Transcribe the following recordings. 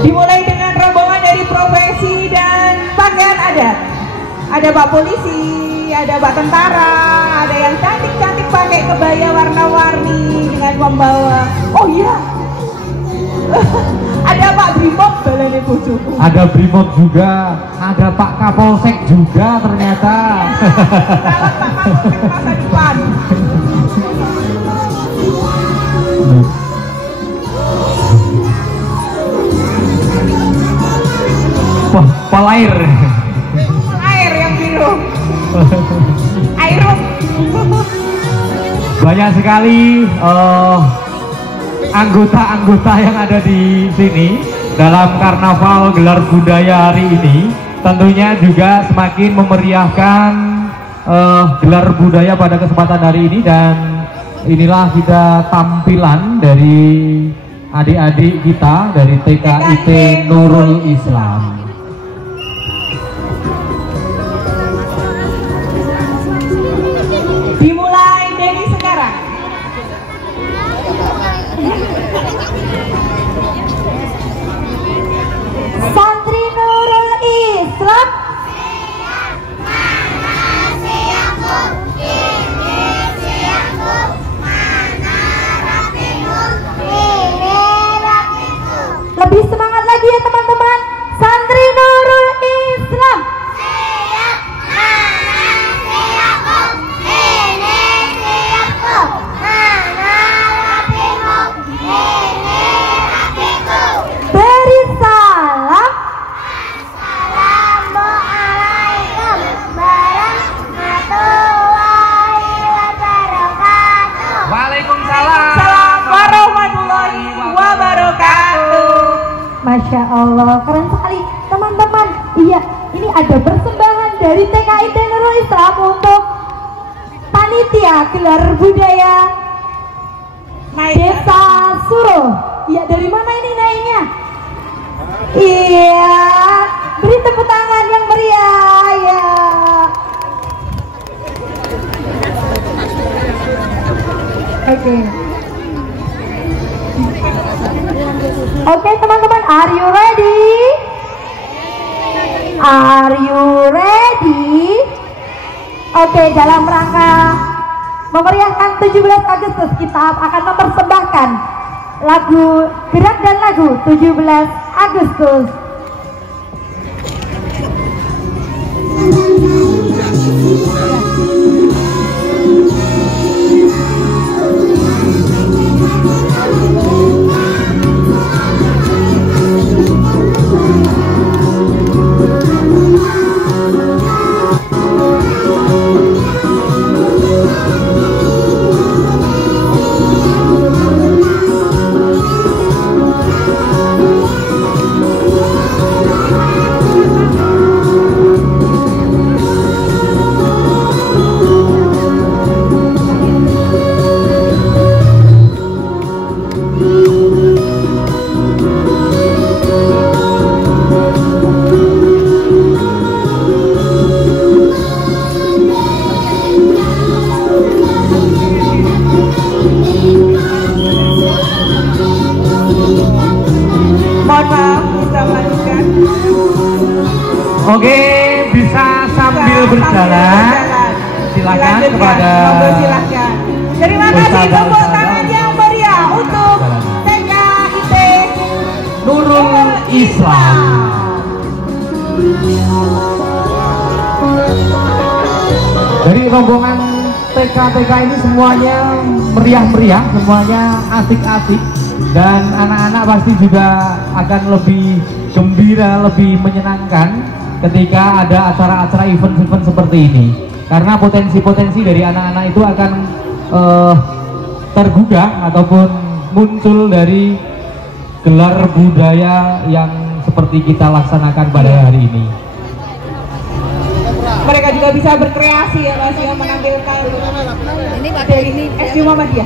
Dimulai dengan rombongan dari profesi dan pakaian adat. Ada Pak Polisi, ada Pak Tentara, ada yang cantik-cantik pakai kebaya warna-warni dengan membawa. Oh iya, ada Pak Brimob balane bojoku. Ada Brimob juga, ada Pak Kapolsek juga ternyata. Salam Pak Kapolsek masa depan. Wah, polair. Air yang biru. Air. Banyak sekali anggota-anggota yang ada di sini dalam karnaval gelar budaya hari ini. Tentunya juga semakin memeriahkan gelar budaya pada kesempatan hari ini, dan inilah kita tampilan dari adik-adik kita dari TKIT Nurul Islam. Dimulai dari sekarang. Santri Nurul Islam. Lebih semangat lagi ya teman-teman. Santri Nurul Islam. Beri salam. Assalamualaikum warahmatullahi wabarakatuh. Waalaikumsalam. Salam warahmatullahi wabarakatuh. Masya Allah, keren sekali teman-teman. Iya, ini ada persembahan dari TKIT Nurul Islam untuk panitia gelar budaya Desa Suruh. Iya, dari mana ini naiknya? Iya, beri tepuk tangan yang meriah ya. Oke. Oke teman-teman, are you ready? Are you ready? Oke, dalam rangka memeriahkan 17 Agustus kita akan mempersembahkan lagu gerak dan lagu 17 Agustus. Oke, bisa sambil berjalan. Silakan kepada. Silakan. Terima kasih, tepuk tangan yang meriah untuk TKIT Nurul Islam. Dari rombongan TK ini semuanya meriah-meriah, semuanya asik-asik, dan anak-anak pasti juga akan lebih gembira, lebih menyenangkan ketika ada acara-acara event-event seperti ini, karena potensi-potensi dari anak-anak itu akan tergugah ataupun muncul dari gelar budaya yang seperti kita laksanakan pada hari ini. Mereka juga bisa berkreasi ya Mas, yang menampilkan dari SD Muhammadiyah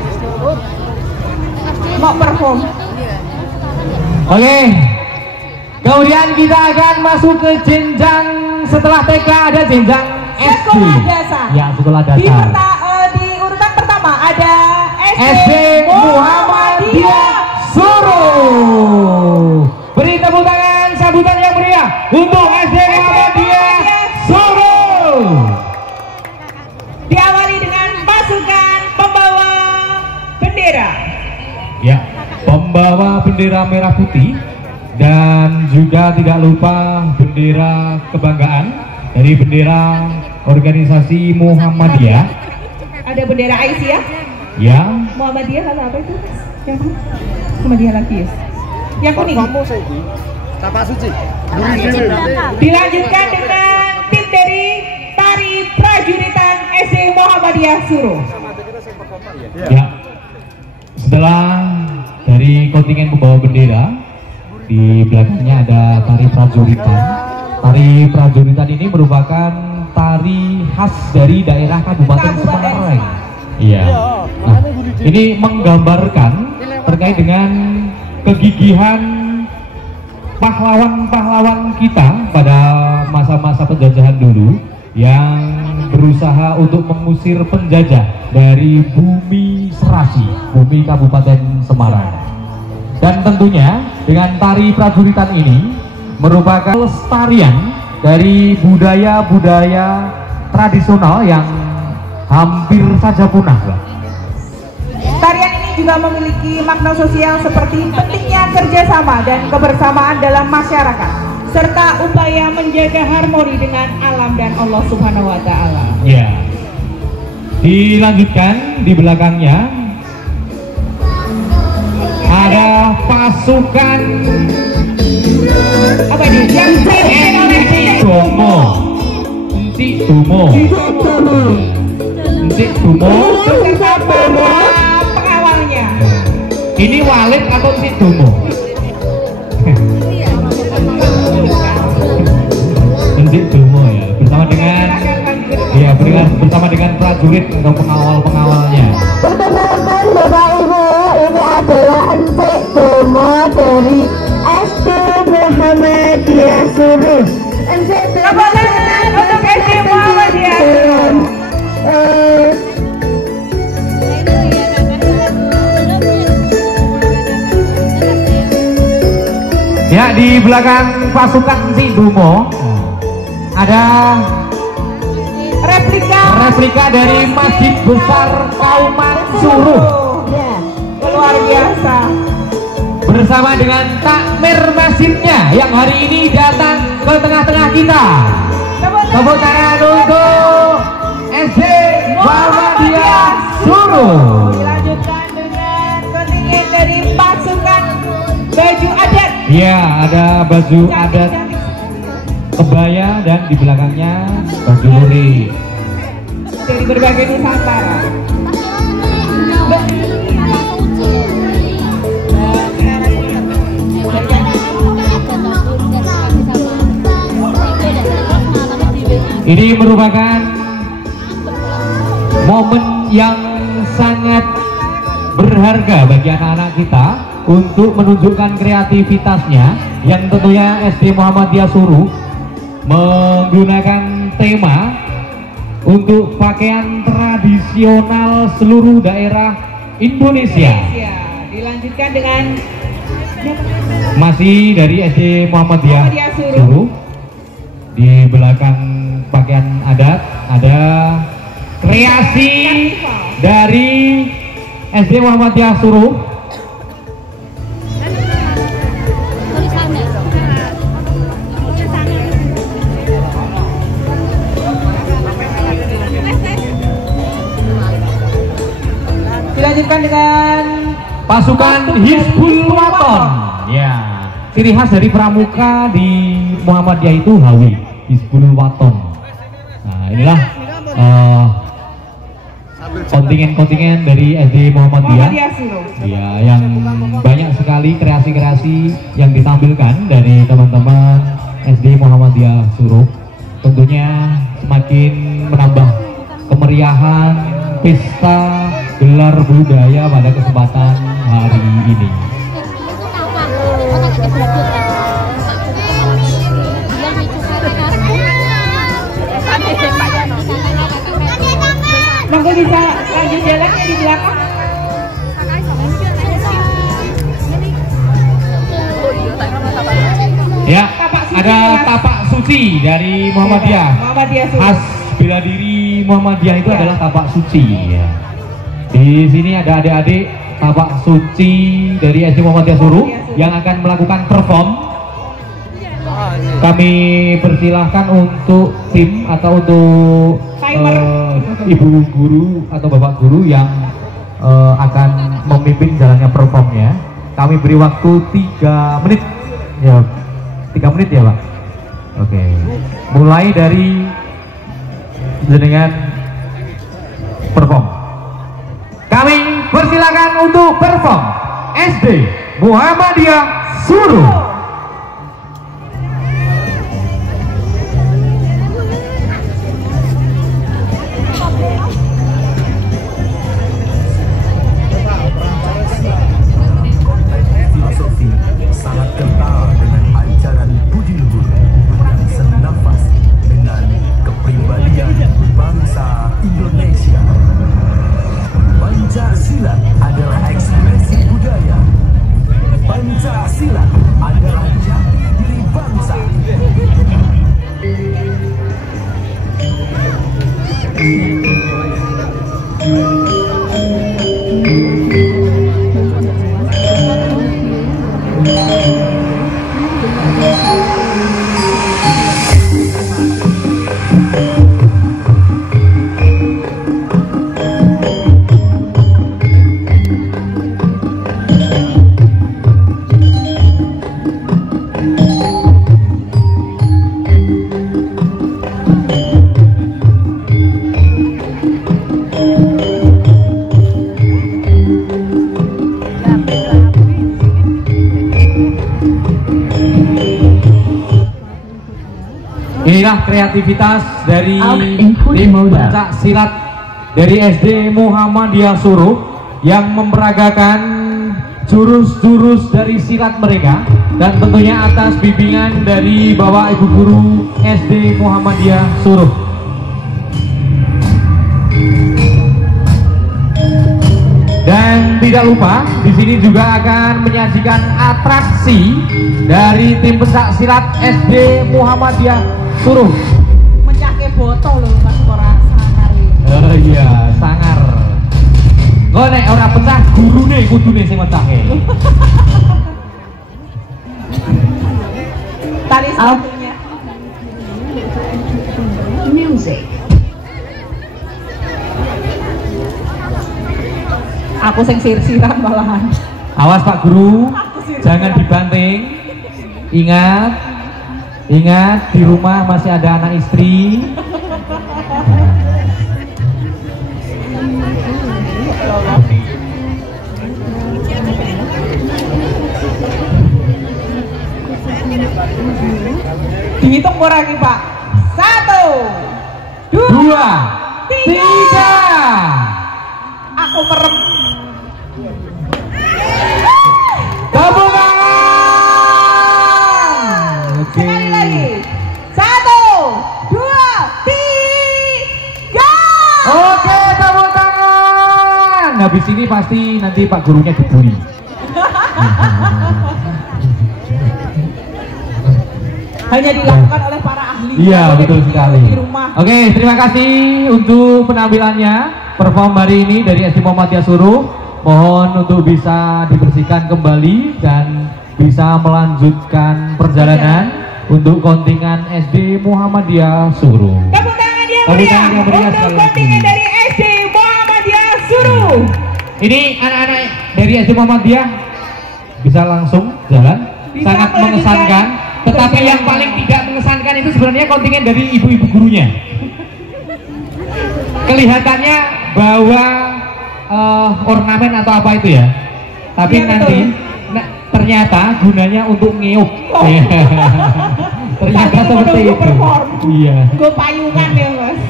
mau perform. Oke, kemudian kita akan masuk ke jenjang setelah TK, ada jenjang SD. Sekolah dasar. Ya, sekolah dasar. Di urutan pertama ada SD Muhammadiyah Suruh. Beri tepuk tangan untuk SD Muhammadiyah Suruh. Diawali dengan pasukan pembawa bendera. Ya, pembawa bendera merah putih dan juga tidak lupa bendera kebanggaan dari bendera organisasi Muhammadiyah. Ada bendera Aisyah. Ya. Muhammadiyah lalu apa itu? Yang mana? Muhammadiyah lagi ya. Yang kuning. Dilanjutkan dengan tim dari tari prajuritan SD Muhammadiyah Suruh. Ya. Setelah dari kontingen pembawa bendera, di belakangnya ada tari prajuritan. Tari prajuritan ini merupakan tari khas dari daerah Kabupaten Semarang. Iya. Nah, ini menggambarkan terkait dengan kegigihan pahlawan-pahlawan kita pada masa-masa penjajahan dulu yang berusaha untuk mengusir penjajah dari bumi Serasi, bumi Kabupaten Semarang. Dan tentunya dengan tari prajuritan ini merupakan pelestarian dari budaya-budaya tradisional yang hampir saja punah, Pak. Tarian ini juga memiliki makna sosial seperti pentingnya kerjasama dan kebersamaan dalam masyarakat, serta upaya menjaga harmoni dengan alam dan Allah Subhanahu wa Ta'ala. Ya. Dilanjutkan di belakangnya ada pasukan Apa ini? Yang dipimpin oleh Domo. Encik Domo. Encik Domo. beserta para pengawalnya. Ini Walid atau Encik Domo? Encik Domo ya, bersama dengan bersama dengan prajurit atau pengawal-pengawalnya. Perkenalkan Bapak Ibu, ini adalah Encik Domo dari SD Muhammadiyah Suruh. Encik Tepuk tangan untuk SD Muhammadiyah Suruh. Ya, di belakang pasukan Encik Domo ada replika dari Masjid Besar Kauman Suruh. Luar biasa. Bersama dengan takmir masjidnya yang hari ini datang ke tengah-tengah kita. Tepuk tangan untuk SD Muhammadiyah Suruh. Dilanjutkan dengan kontingen dari pasukan baju adat. Ya, ada baju adat kebaya dan di belakangnya baju lurik Dari berbagai Nusantara. Ini merupakan momen yang sangat berharga bagi anak-anak kita untuk menunjukkan kreativitasnya, yang tentunya SD Muhammadiyah Suruh menggunakan tema untuk pakaian tradisional seluruh daerah Indonesia. Dilanjutkan dengan Masih dari SD Muhammadiyah Muhammadiyah Suruh. Suruh. Di belakang pakaian adat ada kreasi dari SD Muhammadiyah Suruh. dilanjutkan dengan Pasukan Hizbul Waton. Ya, ciri khas dari pramuka di Muhammadiyah itu Hawi, Hizbul Waton. Nah, inilah kontingen-kontingen dari SD Muhammadiyah. Suruh. Ya, yang banyak sekali kreasi-kreasi yang ditampilkan dari teman-teman SD Muhammadiyah Suruh. Tentunya semakin menambah kemeriahan pesta gelar budaya pada kesempatan hari ini. Monggo bisa lanjut jalan ya di belakang. Ya, ada tapak suci dari Muhammadiyah. Muhammadiyah Suruh. Khas bela diri Muhammadiyah itu adalah tapak suci. Ya. Di sini ada adik-adik tapak suci dari SD Muhammadiyah Suruh yang akan melakukan perform. Kami persilahkan untuk tim atau untuk ibu guru atau bapak guru yang akan memimpin jalannya performnya. Kami beri waktu 3 menit ya, 3 menit ya Pak. Oke, mulai dari jenengan perform. Kami persilakan untuk perform SD Muhammadiyah Suruh. Sangat kental dengan ajaran budi luhur yang senafas dengan kepribadian bangsa Indonesia. Pancasila adalah ekspresi budaya. Pancasila adalah jati diri bangsa. Inilah kreativitas dari tim pencak silat dari SD Muhammadiyah Suruh yang memperagakan jurus-jurus dari silat mereka, dan tentunya atas bimbingan dari Bapak Ibu Guru SD Muhammadiyah Suruh. Dan tidak lupa di sini juga akan menyajikan atraksi dari tim pencak silat SD Muhammadiyah Suruh. Mencake botol loh Mas, ora sangar iki. Oh iya, sangar. Kok nek ora pecah gurune kudune sing mecahke. Tali sepatunya. Music. Aku sing sir-siran malahan. Awas Pak Guru, jangan dibanting. Ingat, ingat di rumah masih ada anak istri. Dihitung ora iki Pak. 1, 2, 3. Aku merem. Tepuk tangan. Oke. Sekali lagi. 1, 2, 3. Oke, tepuk tangan. Habis ini pasti nanti Pak Gurunya dibully. Hanya dilakukan oleh para ahli. Iya, betul sekali. Di rumah. Oke, terima kasih untuk penampilannya perform hari ini dari SD Muhammadiyah Suruh. Mohon untuk bisa dibersihkan kembali dan bisa melanjutkan perjalanan untuk kontingen SD Muhammadiyah Suruh. Tepuk tangan yang Tepuk meriah tangan yang meriah untuk sekali lagi. kontingen dari SD Muhammadiyah Suruh. Ini anak-anak dari SD Muhammadiyah bisa langsung jalan, Bisa sangat melanjutkan mengesankan. Tetapi yang paling tidak mengesankan itu sebenarnya kontingen dari ibu-ibu gurunya. Kelihatannya bawa ornamen atau apa itu ya, tapi Iya, nanti ternyata gunanya untuk ngeuk. Oh. Ternyata Tapi seperti untuk itu. perform. Iya. Gue payungan ya Mas.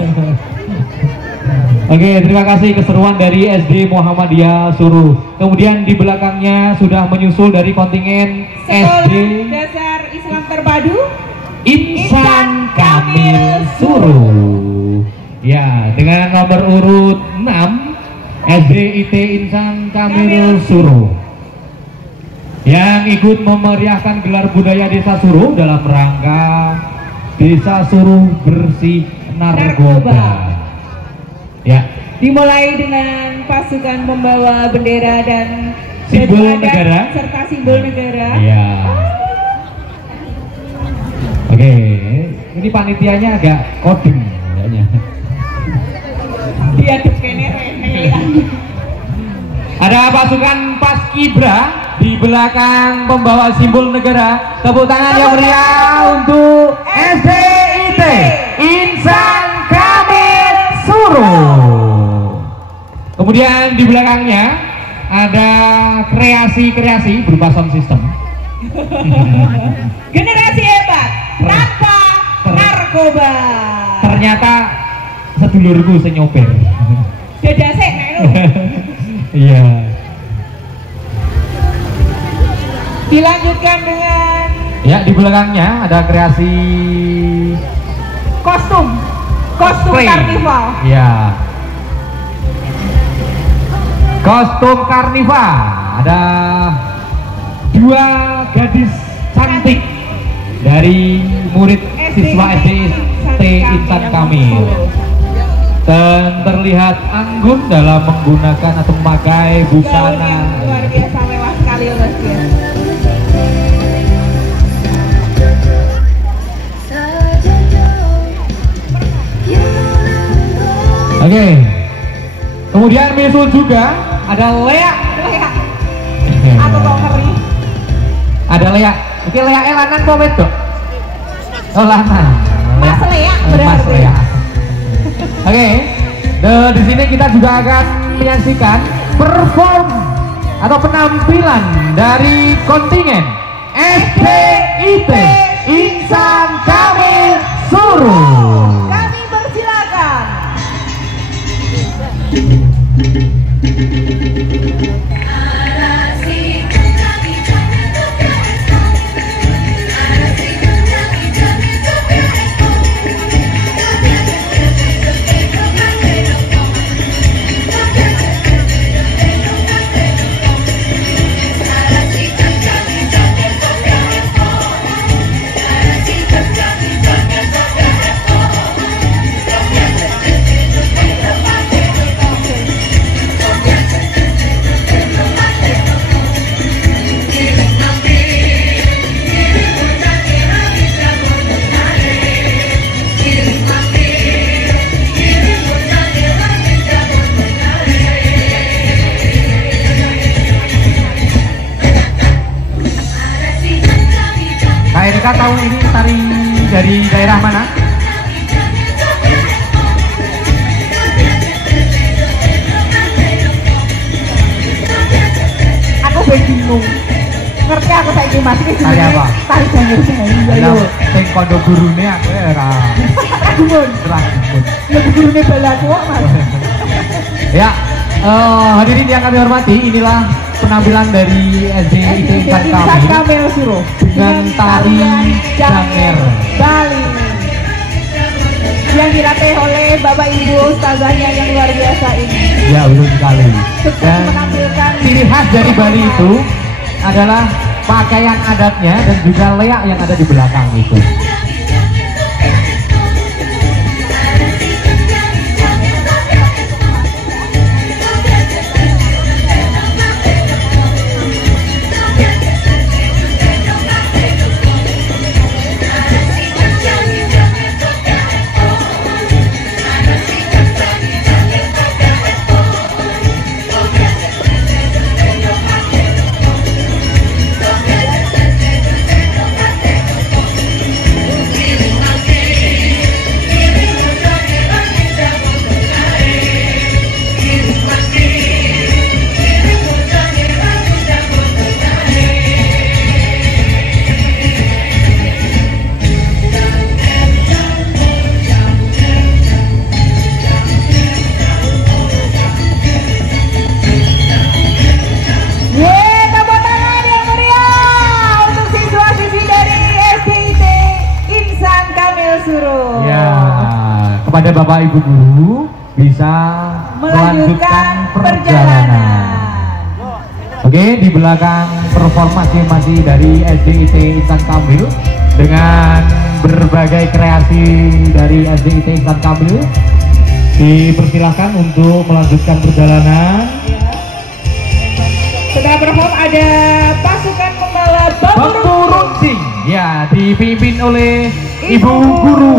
Oke, terima kasih keseruan dari SD Muhammadiyah Suruh. Kemudian di belakangnya sudah menyusul dari kontingen Sekolah SD Dasar Islam Terpadu Insan Kamil Suruh. Ya, dengan nomor urut 6 SD IT Insan Kamil Suruh. yang ikut memeriahkan gelar budaya Desa Suruh dalam rangka Desa Suruh Bersih Narkoba. Ya. Dimulai dengan pasukan membawa bendera dan Simbol adat negara. serta simbol negara. Iya. Oke, ini panitianya agak coding kayaknya. Diaduk kene rene. Ada pasukan Paskibra di belakang pembawa simbol negara. Tepuk tangan yang meriah untuk SDIT Insan Kamil Suruh. Kemudian di belakangnya ada kreasi-kreasi berupa sound system. Generasi hebat tanpa narkoba. Ternyata sedulurku senyopir. Dedasek nek lu. Iya. Dilanjutkan dengan Ya, di belakangnya ada kreasi kostum cosplay. karnival. Iya. Kostum karnival. Ada 2 gadis cantik dari murid siswa SDIT Insan Kamil. Dan terlihat anggun dalam menggunakan atau memakai busana. Gaun yang luar biasa mewah sekali loh dia. Oke. Kemudian misul juga ada Lea. Lea. Aku kok ngeri. Ada Lea. Oke, Lea lanang apa wedok? Oh, lanang. Mas Lea Mas berarti. Lea. Oke. Di sini kita juga akan menyaksikan perform atau penampilan dari kontingen SDIT Insan Kamil Suruh. Kami persilakan. Kak Erika tahu ini tari dari daerah mana? Aku bingung. Ngerti aku saiki Mas iki Tari apa? Tari Janger sing iya yo. Sing kondo gurune aku ora Ragumun. ragu. Ya gurune balaku kok Mas. Ya, hadirin yang kami hormati, inilah penampilan dari SDIT Insan Insan Kamil Kamil Suruh dengan tari Janger Bali yang dilatih oleh Bapak Ibu ustazahnya yang luar biasa ini. Ya, betul sekali. Sukses Dan menampilkan ciri khas dari Bali itu adalah pakaian adatnya dan juga leak yang ada di belakang itu. Kepada Bapak Ibu guru bisa melanjutkan perjalanan. Oke, di belakang performasi masih dari SDIT Insan Kamil dengan berbagai kreasi dari SDIT Insan Kamil. Dipersilahkan untuk melanjutkan perjalanan. Setelah perform ada pasukan pembalap Bambu Runcing, ya, dipimpin oleh Ibu Guru.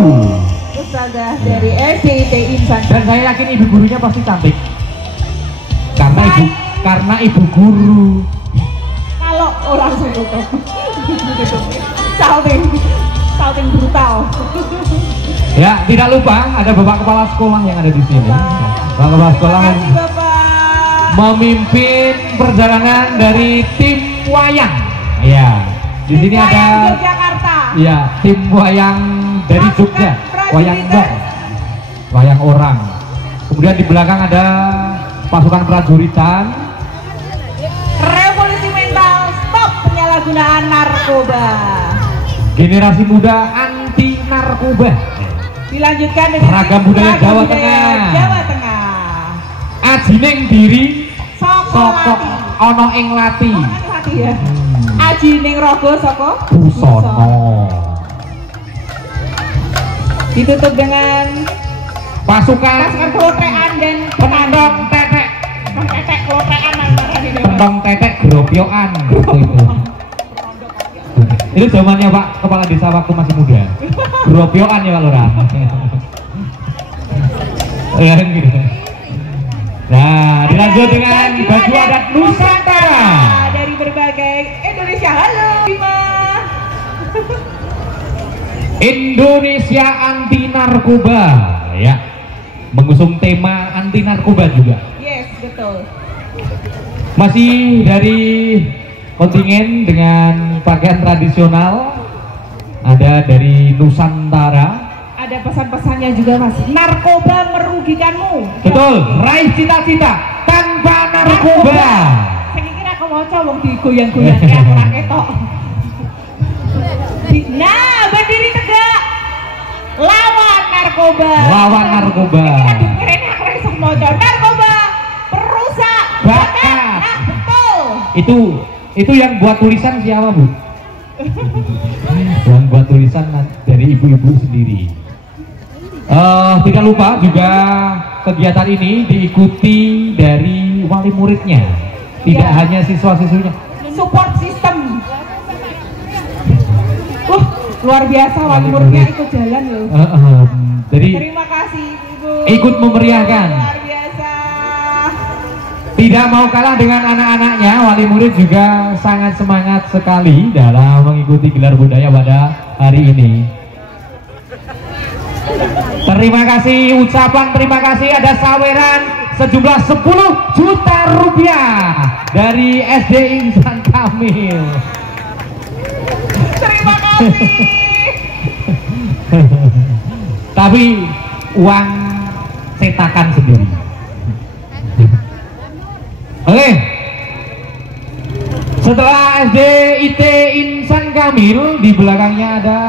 Ustazah dari SDIT Insan. Dan saya yakin ibu gurunya pasti cantik. Karena ibu guru. Kalau orang suku salting brutal. Ya, tidak lupa ada Bapak Kepala Sekolah yang ada di sini. Bapak Kepala Sekolah Terima kasih, Bapak. memimpin perjalanan dari tim wayang. Ya, di sini Wayang ada Yogyakarta. ya tim wayang dari Pasukan Jogja, wayang prajurit. dok, wayang orang. Kemudian di belakang ada pasukan prajuritan. Revolusi mental, stop penyalahgunaan narkoba. Generasi muda anti narkoba. Dilanjutkan dengan Seragam budaya seragam Jawa budaya Tengah. Jawa Tengah. Ajining diri Soko sokok lati. ono ing lati. Lati ya. Aji ning rogo soko Busono. Ditutup dengan Pasukan pasukan kelotekan dan penendang tetek. tetek kelotekan antara di depan. Pentong tetek gropiokan itu. Itu zamannya Pak Kepala Desa waktu masih muda. Gropiokan ya Pak Lurah. Ya, gitu. Nah, dilanjut dengan baju adat Nusantara dari berbagai Indonesia. Halo Bima. Indonesia anti narkoba, ya, mengusung tema anti narkoba juga. Yes, betul. Masih dari kontingen dengan pakaian tradisional, ada dari Nusantara. Ada pesan-pesannya juga Mas. Narkoba merugikanmu. Betul, raih cita-cita tanpa narkoba. Saya kira aku mau wong digoyang-goyang ya ora ketok. Nah, berdiri tegak. Lawan narkoba. Lawan narkoba. Ini keren aku iso maca. Narkoba perusak Bakat. Nah, betul. Itu yang buat tulisan siapa, Bu? Yang buat tulisan dari ibu-ibu sendiri. Tidak lupa juga kegiatan ini diikuti dari wali muridnya, tidak Ya. hanya siswa-siswinya. Support system. Luar biasa wali Wali muridnya murid. ikut jalan loh. Jadi Terima kasih Ibu. ikut memeriahkan. Luar biasa. Tidak mau kalah dengan anak-anaknya, wali murid juga sangat semangat sekali dalam mengikuti gelar budaya pada hari ini. Terima kasih, ucapan terima kasih, ada saweran sejumlah 10 juta rupiah dari SD Insan Kamil. Terima kasih. Tapi uang cetakan sendiri. Oke. Setelah SD IT Insan Kamil, di belakangnya ada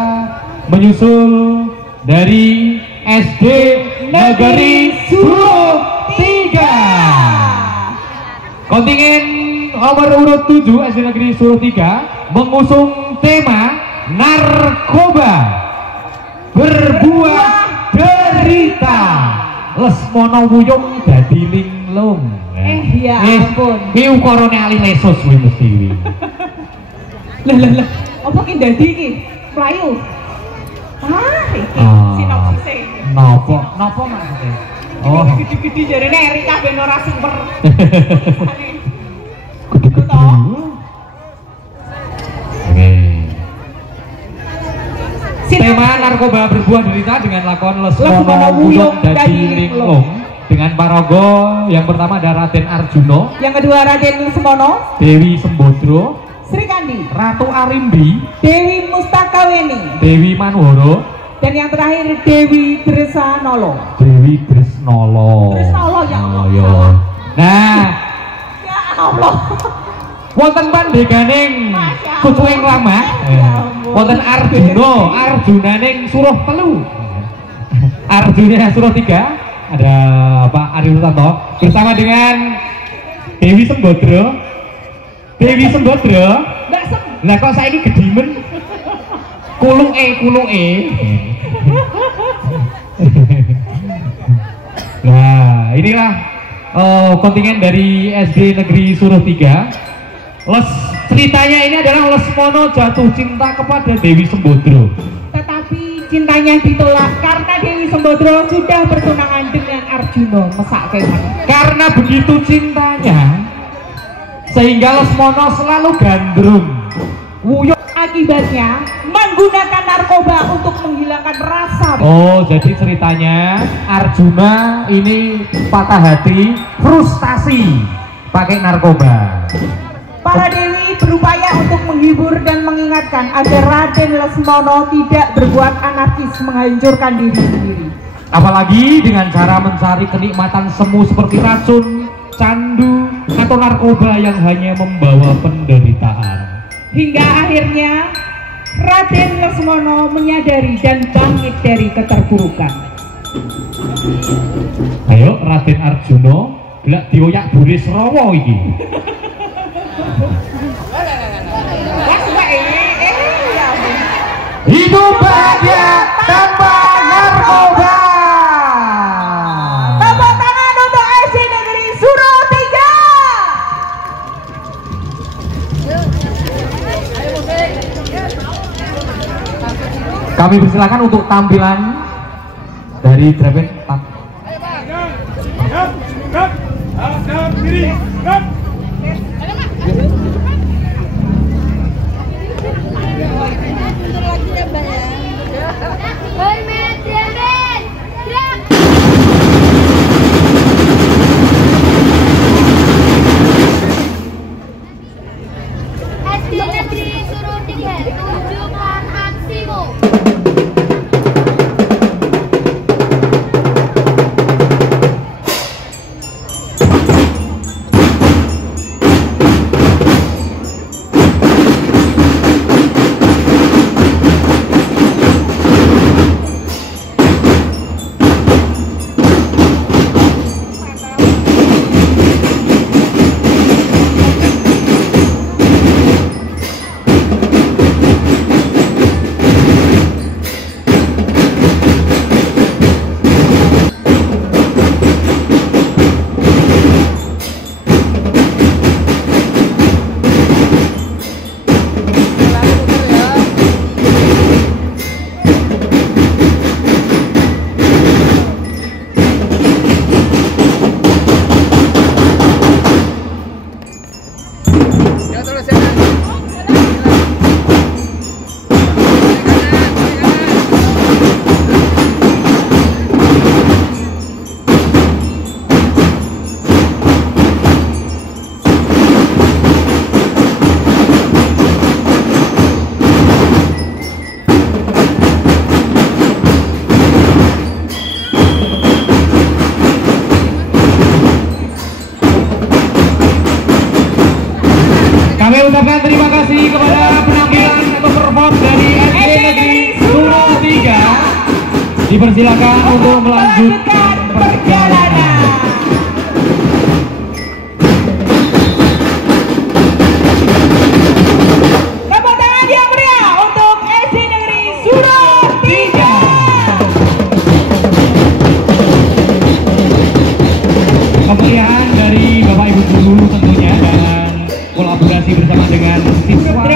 menyusul dari SD Negeri Suruh 3. Kontingen nomor urut 7 SD Negeri Suruh 3 mengusung tema narkoba berbuah derita Lesmono wuyung dadi linglung. Ya ampun. Ki ukurane ali lesus kuwi mesti kuwi. Lah. Apa ki dadi iki? Playu. Iki sinopsise. Napa maksudnya? Oh, Gede-gede jarene Erika ben ora super. gede-gede. Oke. Tema narkoba berbuah derita dengan lakon Lesmono wuyung dadi linglung dengan paraga yang pertama ada Raden Arjuna, Yang kedua Raden Semono, Dewi Sembodro, Sri Kandi, Ratu Arimbi, Dewi Mustakawini, Dewi Manworo, dan yang terakhir Dewi Dresanolo. Dewi Tresnolo. Tresnolo, ya Allah. Oh, ya. Nah, Ya Allah. wonten pandeganing Masya Allah. kucuing lama, Ya ampun. wonten Arjunaning Suruh telu. Arjuna Suruh 3 ada Pak Ari Rutanto bersama dengan Dewi Sembodro, Dewi Sembodro. Nggak sem. Lah kok saiki gedimen? Kuluke. Nah, inilah kontingen dari SD Negeri Suruh 3. Ceritanya ini adalah Lesmono jatuh cinta kepada Dewi Sembodro. Tetapi cintanya ditolak karena Dewi Sembodro sudah bertunangan dengan Arjuna. Mesak keman. Karena begitu cintanya, sehingga Lesmono selalu gandrung. Wuyuk. Akibatnya menggunakan narkoba untuk menghilangkan rasa. Oh, jadi ceritanya Arjuna ini patah hati, frustasi, pakai narkoba. Para dewi berupaya untuk menghibur dan mengingatkan agar Raden Lesmono tidak berbuat anarkis menghancurkan diri sendiri. Apalagi dengan cara mencari kenikmatan semu seperti racun, candu, atau narkoba yang hanya membawa penderitaan. Hingga akhirnya Raden Lesmono menyadari dan bangkit dari keterpurukan. Ayo Raden Arjuna, gelak dioyak buris rawa iki. Hidup bahagia tanpa narkoba. Tepuk tangan untuk SD Negeri Suruh 3. Kami persilakan untuk tampilan dari Draven. SD Negeri Suruh 3, tunjukkan aksimu. Kami ucapkan terima kasih kepada penampilan atau perform dari SD Negeri Suruh 3. Dipersilakan untuk melanjutkan perjalanan. Tepuk tangan yang meriah untuk SD Negeri Suruh 3. Kemeriahan dari Bapak Ibu guru tentunya dengan kolaborasi bersama dengan siswa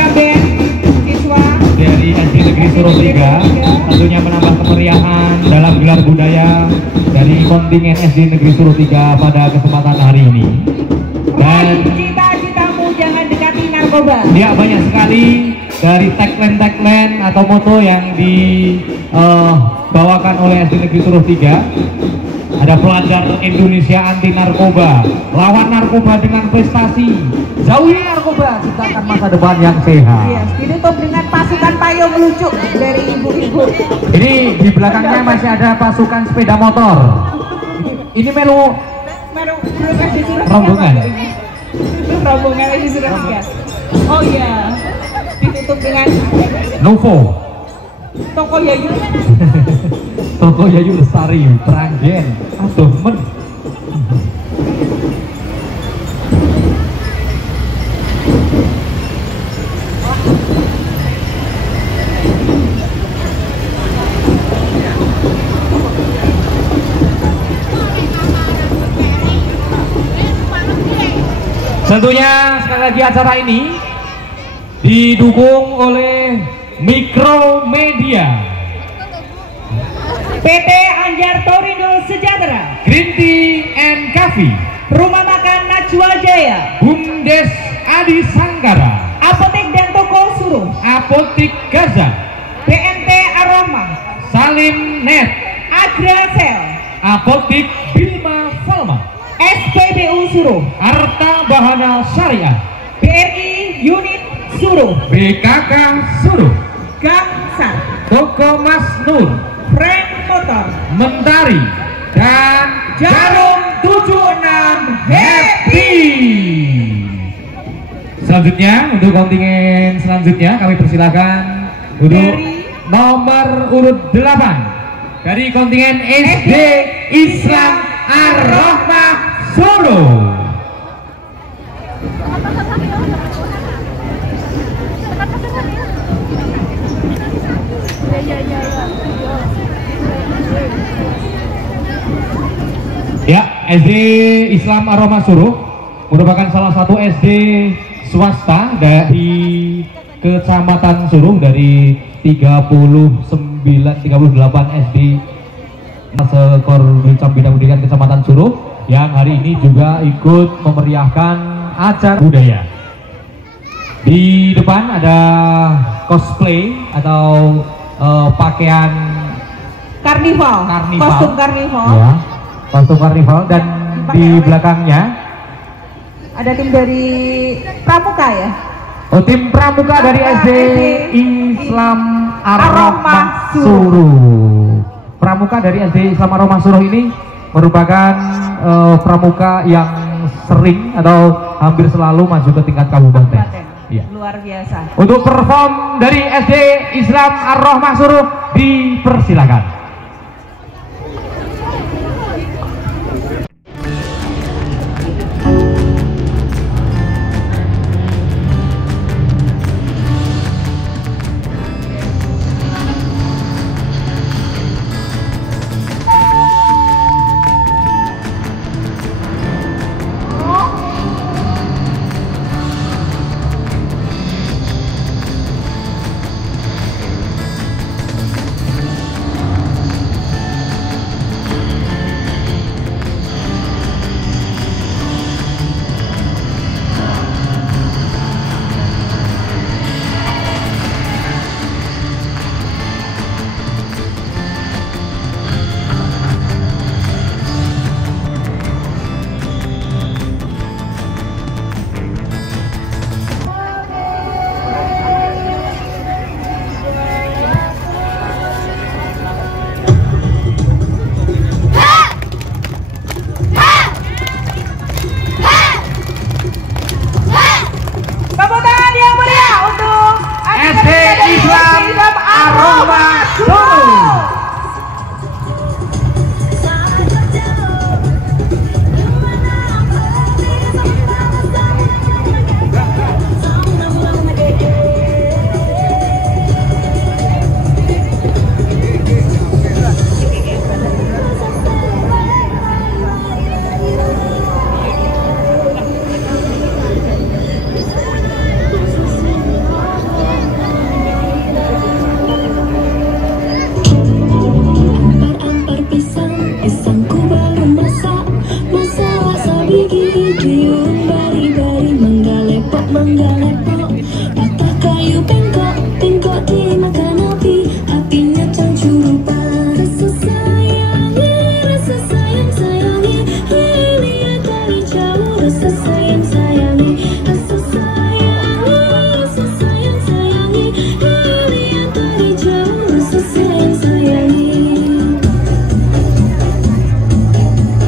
dari SD Negeri Suruh 3 tentunya menambah kemeriahan dalam gelar budaya dari kontingen SD Negeri Suruh 3 pada kesempatan hari ini. Dan cita-citamu jangan dekati narkoba. ya banyak sekali dari tagline atau moto yang dibawakan oleh SD Negeri Suruh 3. Ada pelajar Indonesia anti narkoba, lawan narkoba dengan prestasi, jauhi narkoba, ciptakan masa depan yang sehat. Yes, ditutup dengan pasukan payung lucu dari ibu-ibu. Ini di belakangnya masih ada pasukan sepeda motor. Ini melu Grup SD Suruh 3. rombongan. Rombongan SD Suruh 3. Oh iya, ditutup dengan Novo, toko Yayu. Toko Yayu Lestari, Pranggen, aduh men. Tentunya sekali lagi acara ini didukung oleh Mikromedia, PT Anjar Torindo Sejahtera, Green Tea and Coffee, Rumah Makan Najwa Jaya, Bumdes Adi Sangkara, Apotek dan Toko Suruh, Apotik Gaza, BNT Aroma, Salim Net, Agrasel, Apotik Bilma Falma, SPBU Suruh, Harta Bahana Syariah, BRI Unit Suruh, BKK Suruh, Gangsar, Toko Mas Nur, Frank Motor, Mentari, dan Jarum 76 Happy. Selanjutnya untuk kontingen selanjutnya kami persilakan untuk Dari nomor urut 8 dari kontingen SD Islam Ar-Rahmah Solo. Ya, SD Islam Ar-Rahmah Suruh merupakan salah satu SD swasta dari Kecamatan Suruh dari 38 SD sekor Bidang Pendidikan Kecamatan Suruh yang hari ini juga ikut memeriahkan acara budaya. Di depan ada cosplay atau pakaian Karnival, kostum karnival. ya, kostum karnival, dan di belakangnya Ada tim dari Pramuka ya? tim pramuka dari SD Islam Ar-Rahmah Suruh. Pramuka dari SD Islam Ar-Rahmah Suruh ini merupakan pramuka yang sering atau hampir selalu maju ke tingkat kabupaten. Iya. Luar biasa. Untuk perform dari SD Islam Ar-Rahmah Suruh dipersilakan.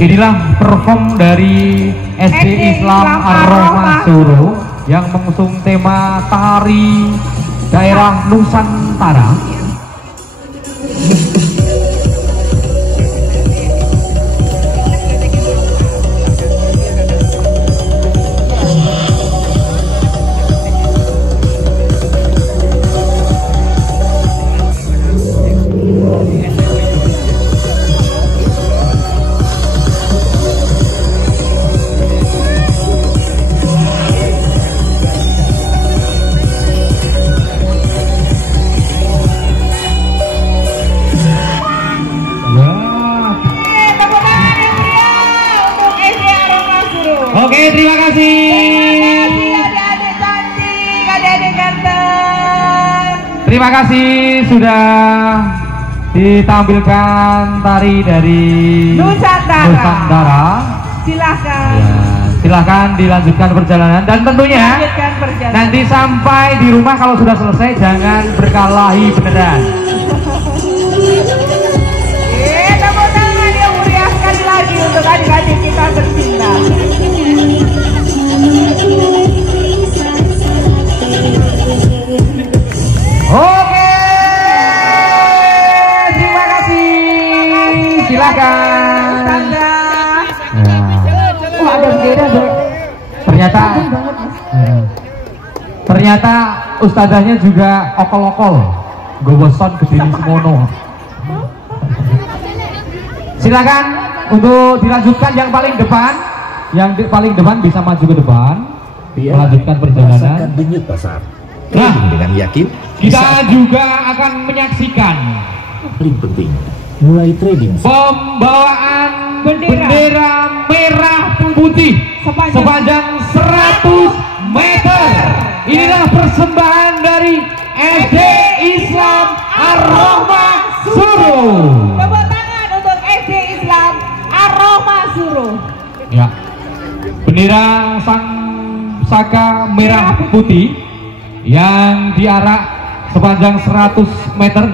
Inilah perform dari SD Islam Ar-Rahmah Suruh yang mengusung tema tari daerah Nusantara. Terima kasih. Adik-adik cantik, adik-adik ganteng. Terima kasih sudah ditampilkan tari dari Nusantara. Silahkan. Ya, silahkan dilanjutkan perjalanan dan tentunya Lanjutkan perjalanan. nanti sampai di rumah kalau sudah selesai jangan berkelahi beneran. Tepuk tangan yang meriah sekali lagi untuk adik-adik kita tercinta. Oke, terima kasih. Silakan. Tanda. Ya. Oh, ada bendera, Bro. Ternyata Keren banget, Mas. ternyata ustazahnya juga okol-okol. Gowoson gede semono. Silakan untuk dilanjutkan yang paling depan. Yang paling depan bisa maju ke depan. Melanjutkan perjalanan. Rasakan denyut pasar. Nah, Dengan yakin, kita juga akan menyaksikan paling penting, mulai trading pembawaan bendera merah putih sepanjang 100 meter. Inilah persembahan dari SD Islam Ar-Rahmah Suruh. Tepuk tangan untuk SD Islam Ar-Rahmah Suruh. Ya, bendera sang saka merah putih yang diarak sepanjang 100 meter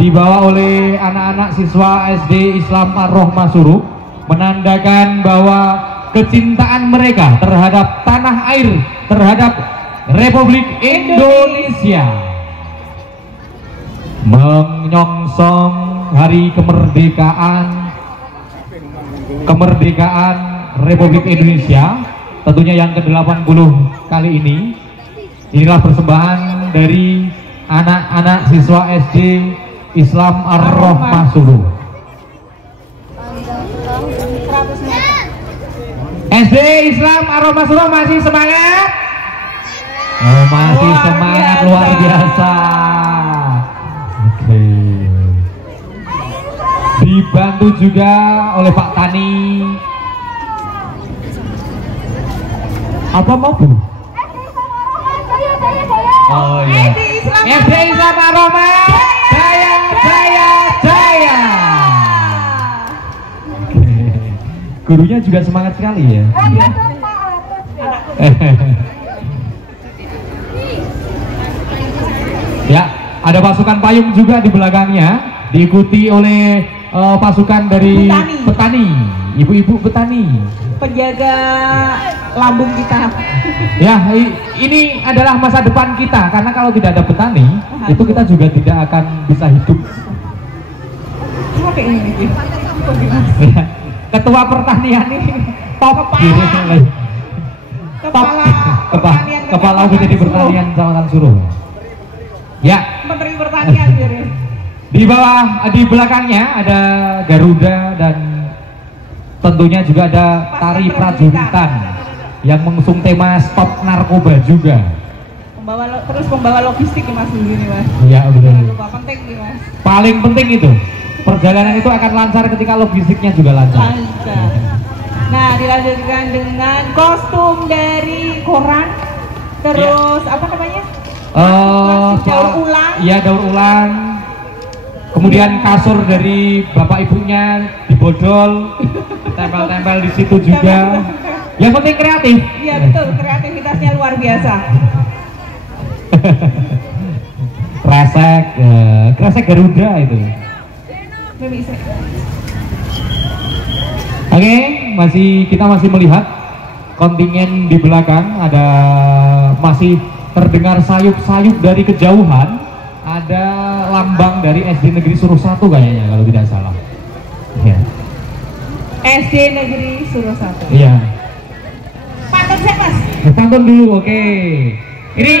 dibawa oleh anak-anak siswa SD Islam Ar-Rahmah Suruh, menandakan bahwa kecintaan mereka terhadap tanah air, terhadap Republik Indonesia, menyongsong hari kemerdekaan Republik Indonesia tentunya yang ke-80 kali ini. Inilah persembahan dari anak-anak siswa SD Islam Ar-Rahmah Suruh. SD Islam Ar-Rahmah Suruh masih semangat? Oh, masih Luar semangat biasa. luar biasa. Oke. Dibantu juga oleh Pak Tani. Apa mau Bu? Oh iya. SD Islam Ar-Rahmah. Jaya, jaya, jaya. Oke. Gurunya juga semangat sekali ya. Ya, ada pasukan payung juga di belakangnya, diikuti oleh pasukan dari petani, ibu-ibu petani. Penjaga lambung kita. Ya, ini adalah masa depan kita, karena kalau tidak ada petani, itu kita juga tidak akan bisa hidup. Oke, ini. Ya, Ketua pertanian nih, top gitu. Kepala menjadi pertanian Kecamatan Suruh. Ya, Menteri Pertanian gitu. di belakangnya ada Garuda dan tentunya juga ada tari prajuritan yang mengusung tema stop narkoba juga. Pembawa logistik nih Mas dulu nih Mas. Iya betul. Lupa penting nih Mas. Paling penting itu perjalanan itu akan lancar ketika logistiknya juga lancar. Lancar. Nah, dilanjutkan dengan kostum dari koran. Terus apa namanya? Daur ulang. Iya, daur ulang. Kemudian kasur dari bapak ibunya dibodol, tempel-tempel di situ juga. Yang penting kreatif. Iya betul, kreativitasnya luar biasa. Kresek Garuda itu. Oke, kita masih melihat kontingen di belakang, ada masih terdengar sayup-sayup dari kejauhan, ada lambang dari SD Negeri Suruh 1 kayaknya kalau tidak salah. Ya. SD Negeri Suruh 1. Iya. Pantun saya Mas. Pantun dulu, oke. Ini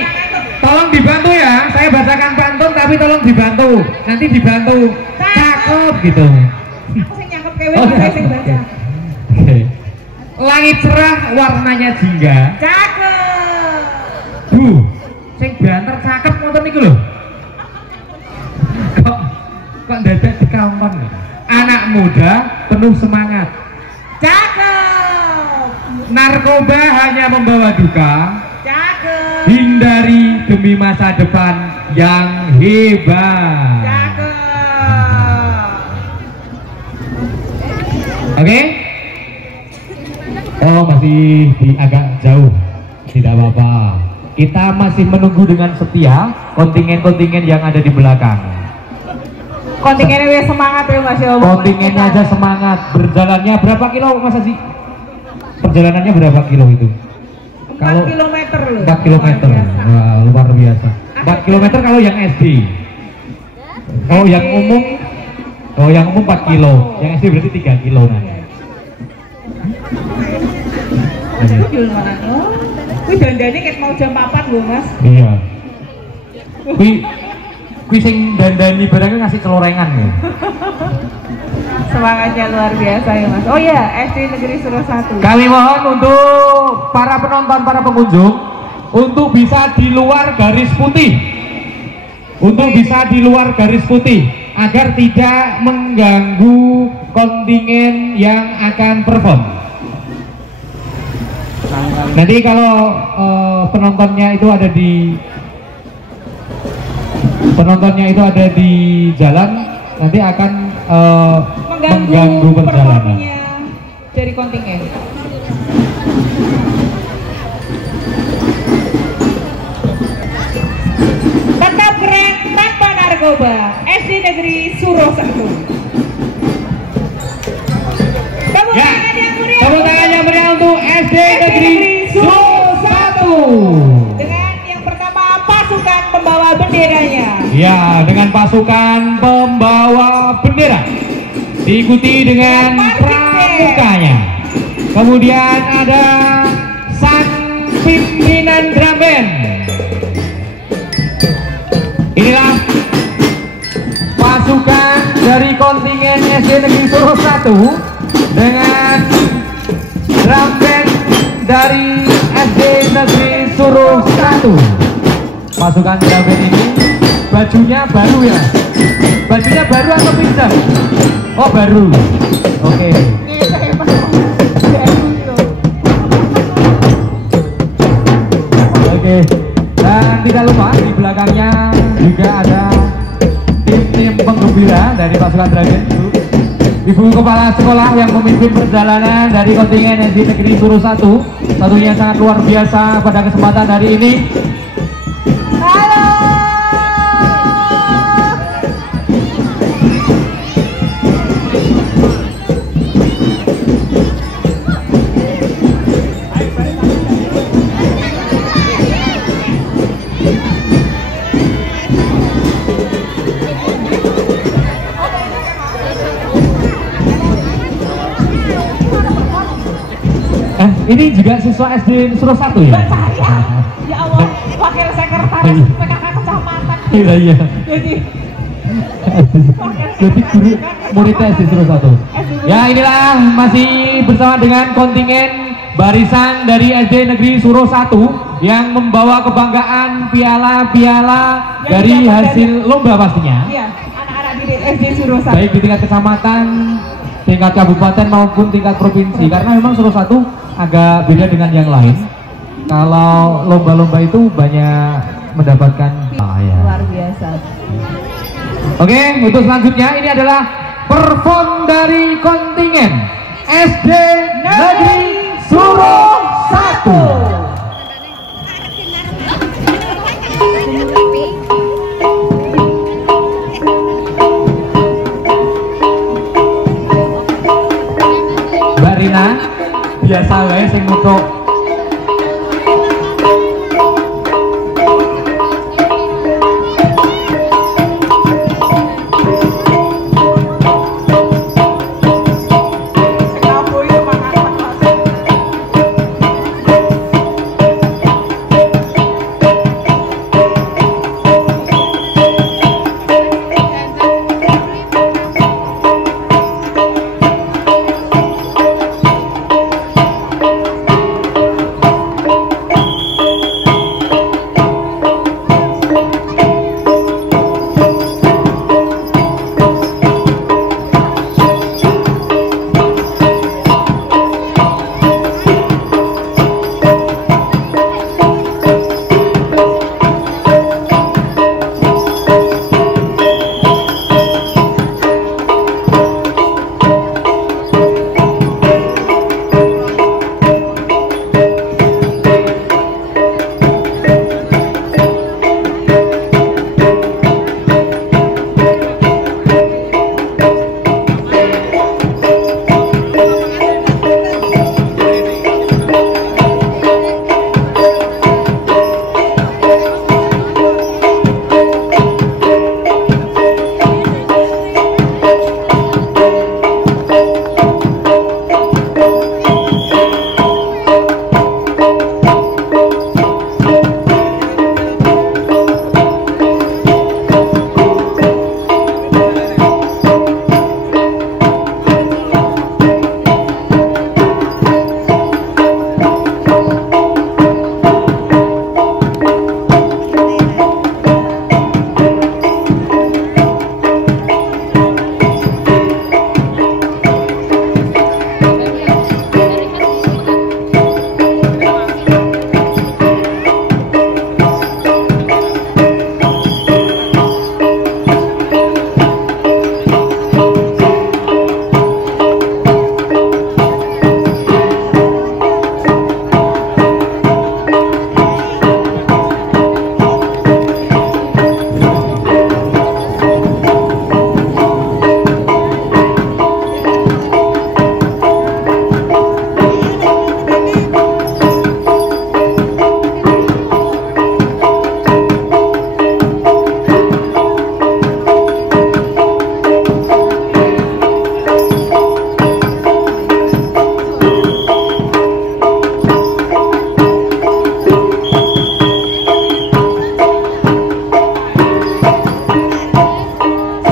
tolong dibantu ya, saya bacakan pantun tapi tolong dibantu. Nanti dibantu cakep gitu. Aku sing nyangkep kewe saya sing baca. Oke. Langit cerah warnanya jingga. Cakep. Bu, sing banter cakep ngoten niku lho. Kok dadak dikampon nih. Anak muda penuh semangat. Cakep. narkoba hanya membawa duka, Cakep. hindari demi masa depan yang hebat. Cakep. Oke? Oh, masih agak jauh. Tidak apa-apa. Kita masih menunggu dengan setia kontingen-kontingen yang ada di belakang. Kontingennya wes semangat ya Mas ya. Kontingennya aja semangat. Berjalannya berapa kilo masa sih? Perjalanannya berapa kilo itu? 4 kilometer loh. 4 kilometer. Wah, luar biasa. 4 kilometer kalau yang SD. Oh, yang umum. Oh, yang umum 4 kilo. Yang SD berarti 3 kilo nanti. Jul mana no? Wih dandane ket mau jam 4 loh Mas. Iya. Kuwi sing dandani barangnya ngasih celorengan ya. Semangatnya luar biasa ya Mas. Oh iya, SD Negeri Suro 1. Kami mohon untuk para penonton, para pengunjung untuk bisa di luar garis putih. Untuk bisa di luar garis putih agar tidak mengganggu kontingen yang akan perform. Nanti kalau penontonnya itu ada di jalan, nanti akan mengganggu perjalanan dari kontingen. Tetap keren tanpa narkoba. SD Negeri Suro 1. Tepuk Ya, tangan yang meriah. tepuk tangan yang meriah untuk SD Negeri Suro 1. Dengan yang pertama pasukan pembawa benderanya. Ya, dengan pasukan pembawa bendera. Diikuti dengan pramukanya. Kemudian ada sang pimpinan drum band. Inilah pasukan dari kontingen SD Negeri Suro 1 dengan drum band dari SD Negeri Suro 1. Pasukan drum band ini bajunya baru ya? Bajunya baru atau pinjam? Oh baru. Oke. Oke. Dan tidak lupa di belakangnya juga ada tim penggembira dari pasukan Dragon. Ibu Kepala Sekolah yang memimpin perjalanan dari kontingen SD Negeri Suro 1. Satunya sangat luar biasa pada kesempatan hari ini. Halo. Ini juga siswa SD Suro 1 ya? Saya. Ya Allah, wakil sekretaris PKK kecamatan. Iya iya. Jadi guru murid SD Suro 1. Ya inilah masih bersama dengan kontingen barisan dari SD Negeri Suro 1 yang membawa kebanggaan piala-piala dari hasil lomba pastinya. Iya, anak-anak di SD Suro 1. Baik di tingkat kecamatan, tingkat kabupaten maupun tingkat provinsi. Karena memang Suro 1 agak beda dengan yang lain. Kalau lomba-lomba itu banyak mendapatkan Luar biasa. Oke, untuk selanjutnya ini adalah perform dari kontingen SD Negeri Suro 1. Mbak Rina, biasa wae sing ngutuk.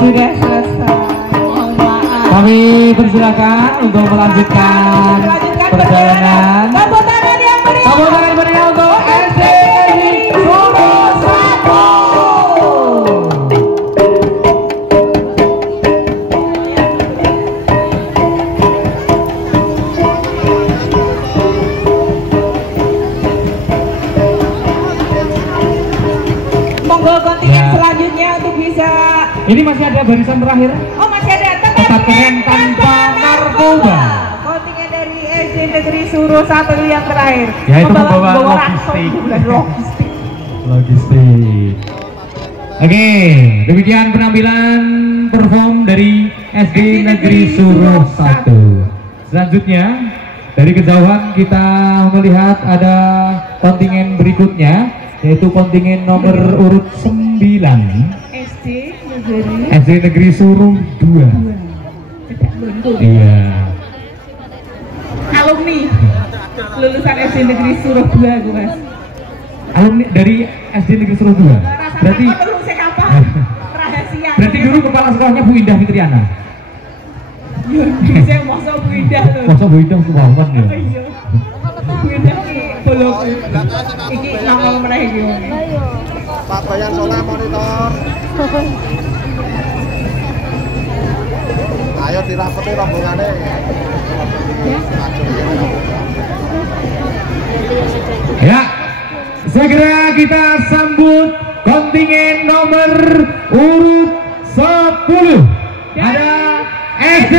sudah selesai. Mohon maaf. Kami persilakan untuk melanjutkan perjalanan. Tepuk tangan yang meriah. Tepuk tangan meriah untuk SD Negeri Suruh 1. Monggo kontingen selanjutnya untuk bisa. Ini masih ada barisan terakhir. Oh masih ada. Tetap keren tanpa narkoba. Kontingen dari SD Negeri Suruh 1 yang terakhir. Yaitu membawa logistik. logistik. Logistik. Oke, demikian penampilan perform dari SD Negeri Suruh 1. Selanjutnya dari kejauhan kita melihat ada kontingen berikutnya, yaitu kontingen nomor urut 9. SD Negeri Suruh 2. Iya. Alumni lulusan SD Negeri Suruh 2 gue mas. Alumni dari SD Negeri Suruh 2. Berarti rahasia. berarti dulu kepala sekolahnya Bu Indah Fitriana. Saya masa Bu Indah tuh. Masa Bu Indah Suwawan ya? Iya. Bu Indah ki bolong. Iki ngomong meneh iki. Pak Bayan Soleh monitor. Ayo dirapeti rombongane. Ya, segera kita sambut kontingen nomor urut 10. Ada SD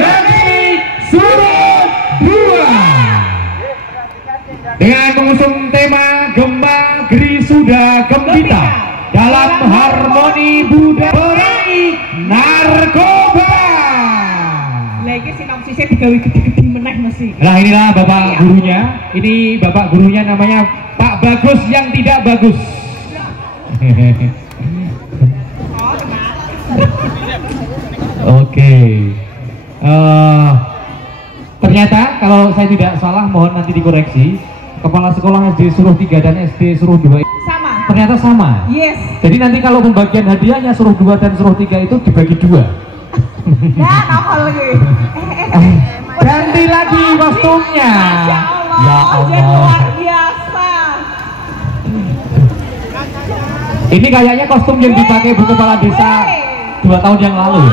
Negeri Suruh 2 dengan mengusung tema Gemma Grisuda Gembita dalam harmoni budaya perangi narkoba. Lah iki sinopsisnya digawe gede-gede meneh mesti. Nah inilah bapak gurunya. Ini bapak gurunya namanya Pak Bagus yang tidak bagus. Oh, kenal. Oke. Ternyata kalau saya tidak salah, mohon nanti dikoreksi. Kepala sekolah SD Suruh 3 dan SD Suruh 2 Sama. ternyata sama. Yes. Jadi nanti kalau pembagian hadiahnya Suruh 2 dan Suruh 3 itu dibagi 2. Nah, nongol lagi. Ganti lagi kostumnya. Masya Allah. Ya Jadi Allah. luar biasa. Ini kayaknya kostum yang dipakai Bu Kepala Desa 2 tahun yang lalu.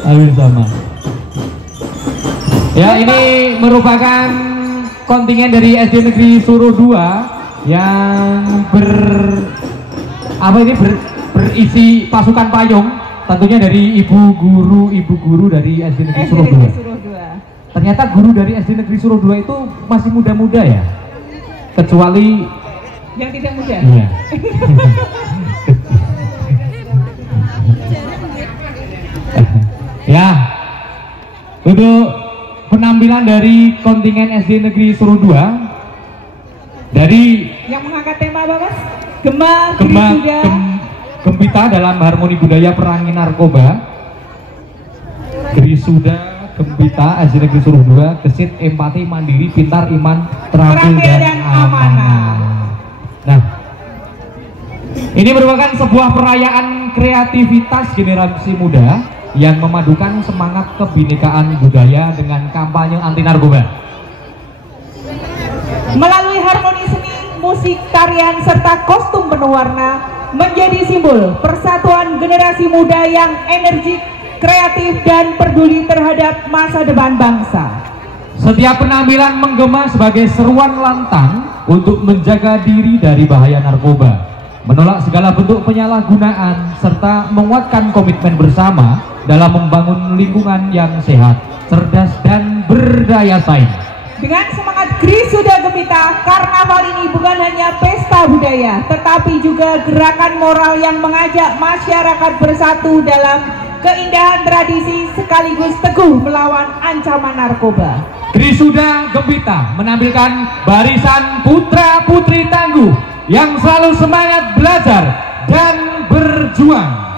Hampir sama. Ya, ini merupakan kontingen dari SD Negeri Suruh 2 yang berisi pasukan payung, tentunya dari ibu guru dari SD Negeri Suruh 2. Ternyata guru dari SD Negeri Suruh 2 itu masih muda-muda ya, kecuali Yang tidak muda. iya. Ya, untuk penampilan dari kontingen SD Negeri Suruh 2 dari Yang mengangkat tema apa mas? Gemma Grisuda Gembita dalam harmoni budaya perangi narkoba. Grisuda Gembita SD Negeri Suruh 2, gesit, empati, mandiri, pintar, iman, terampil dan amanah. Nah, ini merupakan sebuah perayaan kreativitas generasi muda yang memadukan semangat kebinekaan budaya dengan kampanye anti narkoba. Melalui harmoni seni, musik, tarian, serta kostum penuh warna menjadi simbol persatuan generasi muda yang energik, kreatif, dan peduli terhadap masa depan bangsa. Setiap penampilan menggema sebagai seruan lantang untuk menjaga diri dari bahaya narkoba, menolak segala bentuk penyalahgunaan, serta menguatkan komitmen bersama dalam membangun lingkungan yang sehat, cerdas, dan berdaya saing. Dengan semangat Grisuda Gembita, karnaval ini bukan hanya pesta budaya, tetapi juga gerakan moral yang mengajak masyarakat bersatu dalam keindahan tradisi sekaligus teguh melawan ancaman narkoba. Grisuda Gembita menampilkan barisan putra-putri tangguh yang selalu semangat belajar dan berjuang.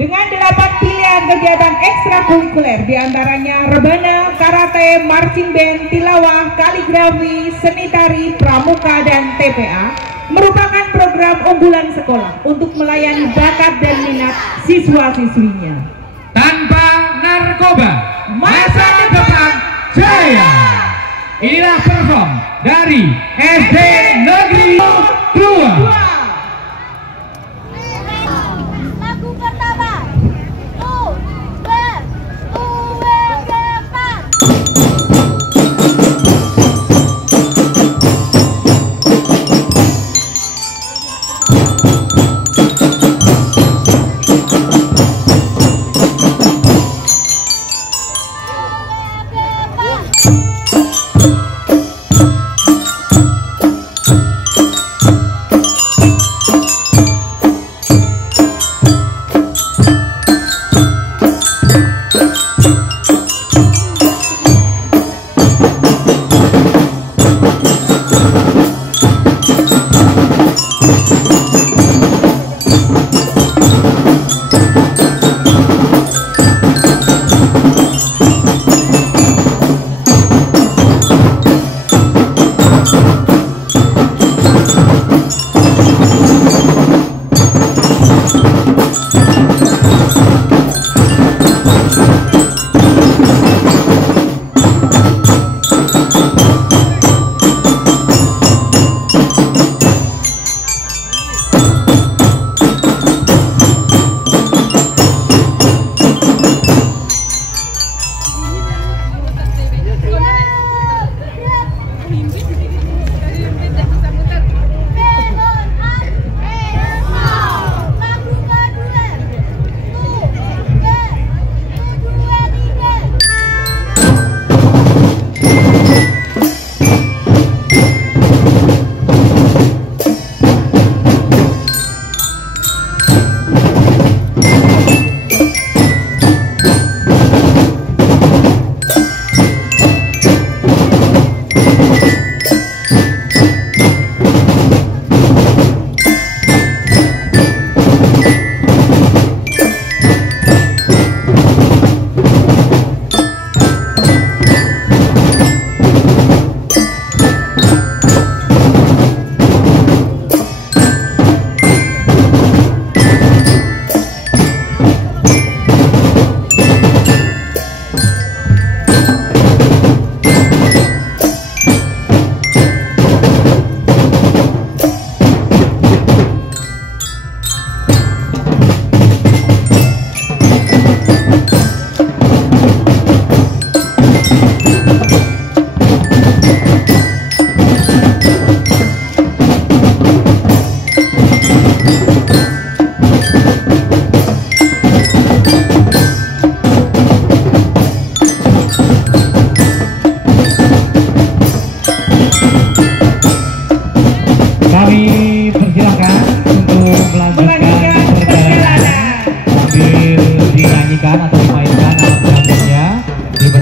dengan 8 pilihan kegiatan ekstrakurikuler, diantaranya rebana, karate, marching band, tilawah, kaligrafi, seni tari, pramuka, dan TPA, merupakan program unggulan sekolah untuk melayani bakat dan minat siswa-siswinya. Tanpa narkoba, masa depan jaya. Inilah perform dari SD Negeri 2. Lagu pertama.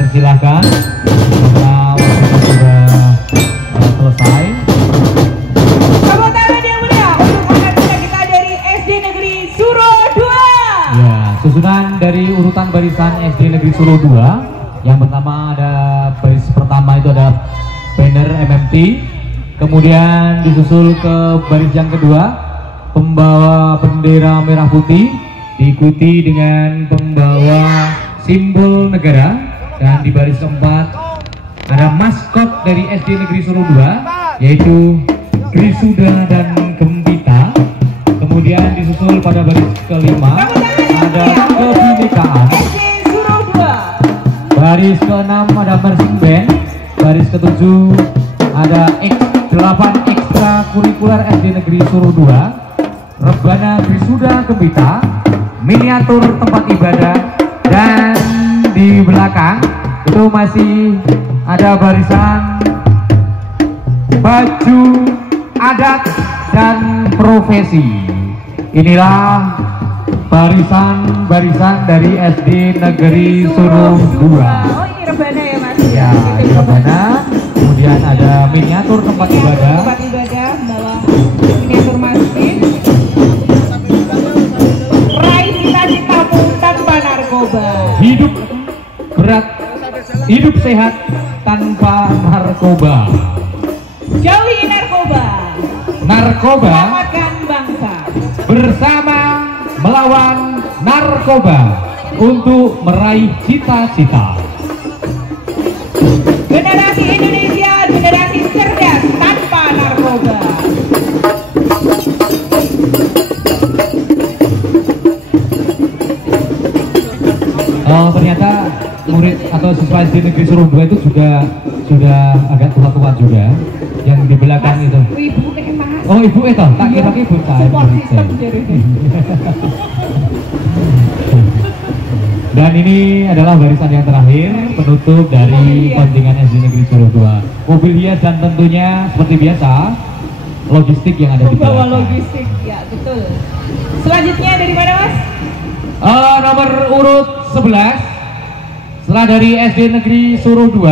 Silakan, karena waktu sudah selesai. Tepuk tangan yang meriah untuk anak kita dari SD Negeri Suro 2. Ya, susunan dari urutan barisan SD Negeri Suro 2. Yang pertama ada baris pertama itu ada banner MMT, kemudian disusul ke baris yang kedua pembawa bendera merah putih, diikuti dengan pembawa simbol negara. Dan di baris keempat ada maskot dari SD Negeri Suro 2, yaitu Grisuda dan Gembita. Kemudian disusul pada baris kelima ada kebinekaan. SD Suro 2. Baris keenam ada marching band. Baris ketujuh ada 8 ekstrakurikuler SD Negeri Suro 2, rebana Grisuda Gembita, miniatur tempat ibadah, dan di belakang itu masih ada barisan baju adat dan profesi. Inilah barisan-barisan dari SD Negeri Suro 2. Oh, ini rebana ya Mas? Ya, ini rebana. Kemudian ada miniatur tempat ibadah. Tempat ibadah bawa miniatur masjid. Raih cita-citamu hidup berat, hidup sehat tanpa narkoba. Jauhi narkoba. Narkoba Selamatkan bangsa. bersama melawan narkoba untuk meraih cita-cita. Generasi Indonesia, generasi cerdas tanpa narkoba. Oh, ternyata murid atau siswa SD Negeri Suruh 2 itu sudah agak tua-tua juga. Yang di belakang itu. Ibu mas. Oh, ibu itu, tak kira ibu saya. Support system jadi. Dan ini adalah barisan yang terakhir penutup dari kontingen SD Negeri Suruh 2. Mobil hias dan tentunya seperti biasa logistik yang ada di Membawa belakang. logistik, ya betul. Selanjutnya dari mana mas? Nomor urut 11 setelah dari SD Negeri Suruh 2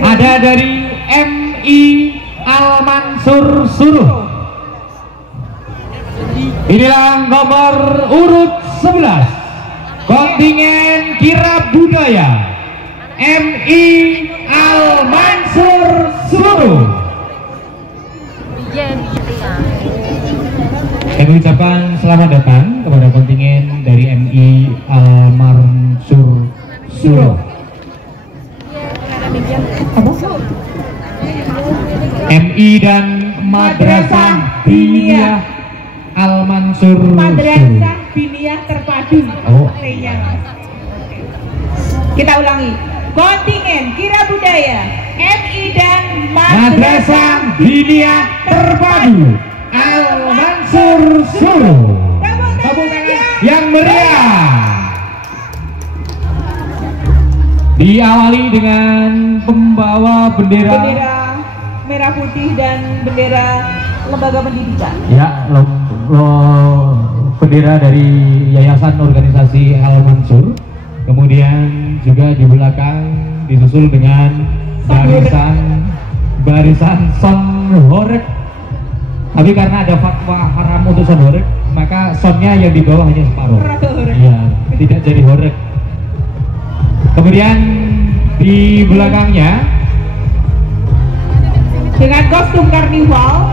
ada dari MI Al Mansur Suruh. Inilah nomor urut 11 kontingen kirab budaya MI Al Mansur Suruh. Kami ucapkan selamat datang kepada kontingen dari MI Al Mansur Suruh. MI dan Madrasah Diniyah Al Mansur Suruh. Madrasah Diniyah Terpadu. Oh. T-nya, Mas. Oke. Kita ulangi. Kontingen kira budaya MI dan Madrasah Diniyah Terpadu Al Mansur Suruh. Tepuk tangan Yang meriah. Diawali dengan pembawa bendera. bendera merah putih dan bendera lembaga pendidikan. Ya, bendera dari Yayasan Organisasi Al Mansur. Kemudian juga di belakang disusul dengan barisan son horek. Tapi karena ada fatwa haram untuk son horek, maka sonnya yang di bawah hanya separuh. Iya, tidak jadi horek. Kemudian di belakangnya Dengan kostum karnival,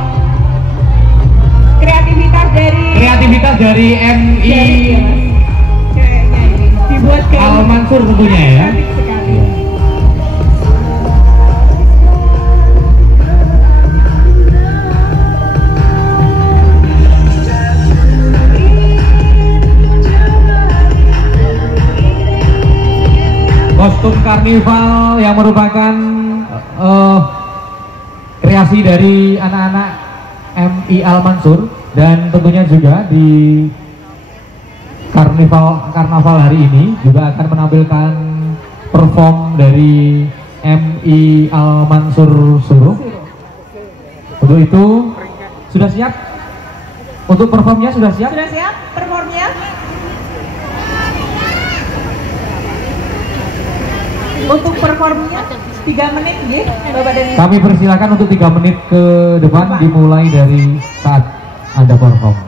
kreativitas dari MI kayaknya ini dibuat Al Mansur tentunya ya. Cantik sekali. Kostum karnival yang merupakan kreasi dari anak-anak MI Al Mansur, dan tentunya juga di karnaval hari ini juga akan menampilkan perform dari MI Al Mansur Suruh. Untuk itu sudah siap? Untuk performnya sudah siap? Sudah siap performnya? Untuk performnya 3 menit ya, Bapak dan Ibu. Kami persilakan untuk 3 menit ke depan dimulai dari saat Anda perform.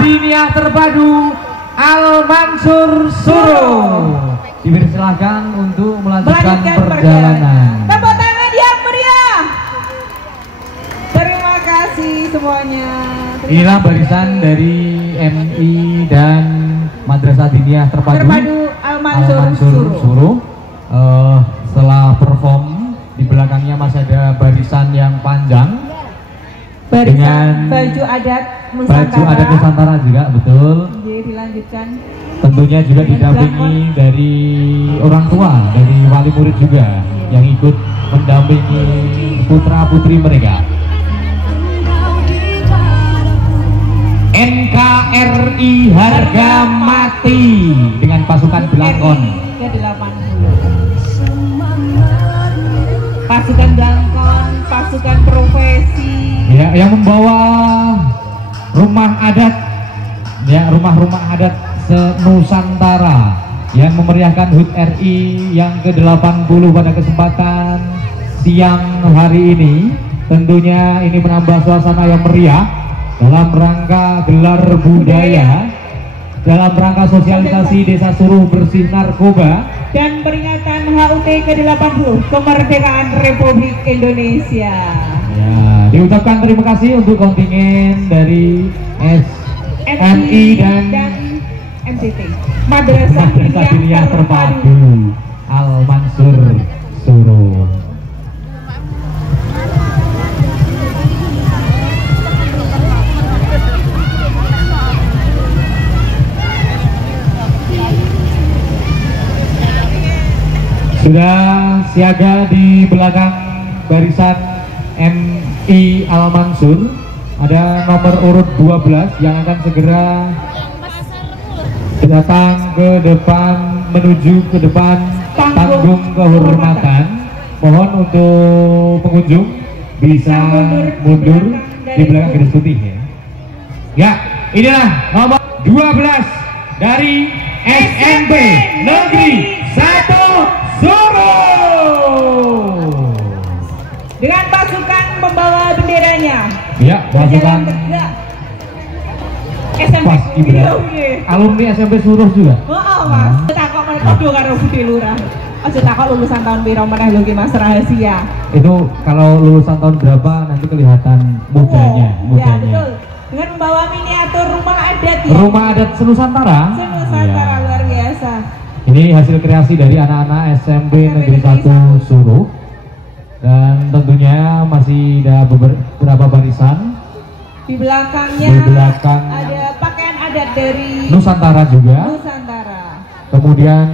Diniah Terpadu Al Mansur Suro. Dipersilahkan untuk melanjutkan perjalanan. Tepuk tangan yang meriah. Terima kasih semuanya. Inilah barisan dari MI dan Madrasah Diniah Terpadu Al Mansur Suro. Setelah perform, di belakangnya masih ada barisan yang panjang dengan baju adat Nusantara juga, betul. Jadi dilanjutkan. Tentunya juga didampingi dari orang tua, dari wali murid juga yang ikut mendampingi putra putri mereka. NKRI harga mati dengan pasukan Blangkon. Pasukan Blangkon, pasukan profesi. Ya, yang membawa rumah adat, ya, rumah-rumah adat se-Nusantara yang memeriahkan HUT RI yang ke-80 pada kesempatan siang hari ini. Tentunya ini menambah suasana yang meriah dalam rangka gelar budaya, dalam rangka sosialisasi Desa Suruh bersih narkoba dan peringatan HUT ke-80 kemerdekaan Republik Indonesia. Ya, diucapkan terima kasih untuk kontingen dari SMI dan MCT Madrasah Diniah Terpadu Al Mansur Suro. Sudah siaga di belakang barisan MI Al Mansur ada nomor urut 12 yang akan segera datang ke depan, menuju ke depan panggung kehormatan. Mohon untuk pengunjung bisa mundur di belakang garis putih ya. Ya, inilah nomor 12 dari SMP Negeri 1 Suro dengan pasukan membawa benderanya. Ya, pasukan SMP alumni SMP Suruh juga. Oh, Mas. Takok mereka karo Budi Lurah. Aja takok lulusan tahun piro meneh lho ki Mas, rahasia. Itu kalau lulusan tahun berapa nanti kelihatan mudanya, Ya, betul. Dengan membawa miniatur rumah adat ya. Rumah adat Senusantara. Senusantara Ya. luar biasa. Ini hasil kreasi dari anak-anak SMP Negeri 1 Suruh. Dan tentunya masih ada beberapa barisan. Di belakangnya ada pakaian adat dari Nusantara juga. Nusantara. Kemudian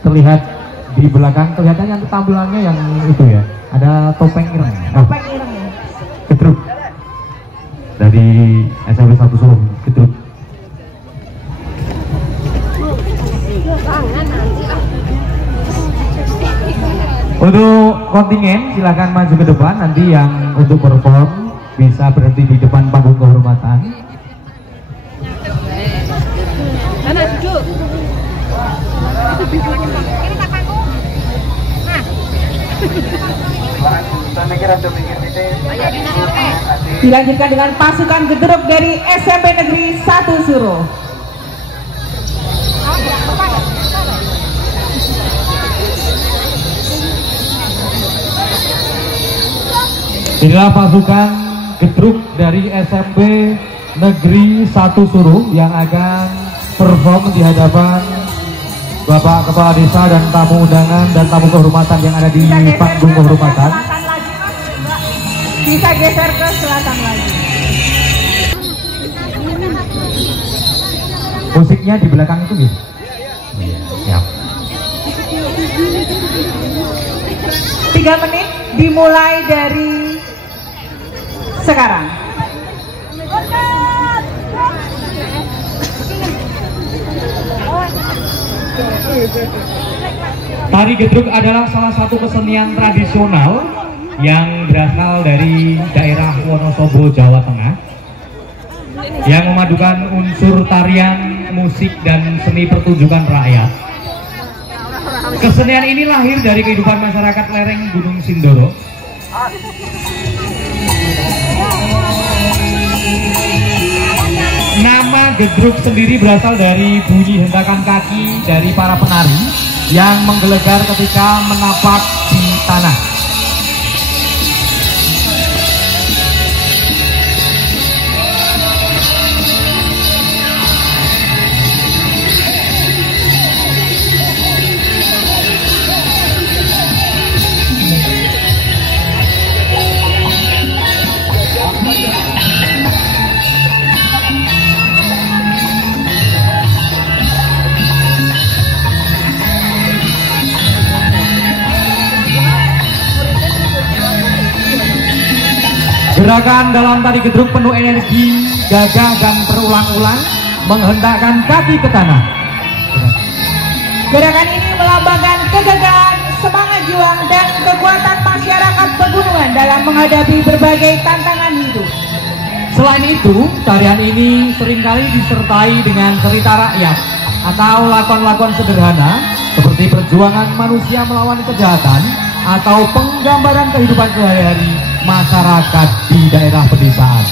terlihat di belakang kelihatannya tampilannya yang itu ya. Ada topeng ireng. Topeng ireng ya. Gedruk. Dari SMP 1 Suruh, Gedruk. Untuk kontingen silakan maju ke depan, nanti yang untuk perform bisa berhenti di depan panggung kehormatan. Mana duduk? Ini tak panggung. Nah. Dilanjutkan dengan pasukan gedruk dari SMP Negeri 1 Suruh. Inilah pasukan gedruk dari SMP Negeri 1 Suruh yang akan perform di hadapan Bapak Kepala Desa dan tamu undangan dan tamu kehormatan yang ada di panggung kehormatan. Bisa geser ke selatan lagi. Musiknya di belakang itu ya? Siap. 3 menit dimulai dari sekarang. Tari gedruk adalah salah satu kesenian tradisional yang berasal dari daerah Wonosobo, Jawa Tengah, yang memadukan unsur tarian, musik, dan seni pertunjukan rakyat. Kesenian ini lahir dari kehidupan masyarakat lereng Gunung Sindoro. gedruk sendiri berasal dari bunyi hentakan kaki dari para penari yang menggelegar ketika menapak di tanah. Gerakan dalam tari gedruk penuh energi, gagah dan berulang-ulang menghentakkan kaki ke tanah. Gerakan ini melambangkan kegagahan, semangat juang, dan kekuatan masyarakat pegunungan dalam menghadapi berbagai tantangan hidup. Selain itu, tarian ini seringkali disertai dengan cerita rakyat atau lakon-lakon sederhana seperti perjuangan manusia melawan kejahatan atau penggambaran kehidupan sehari-hari masyarakat di daerah pedesaan.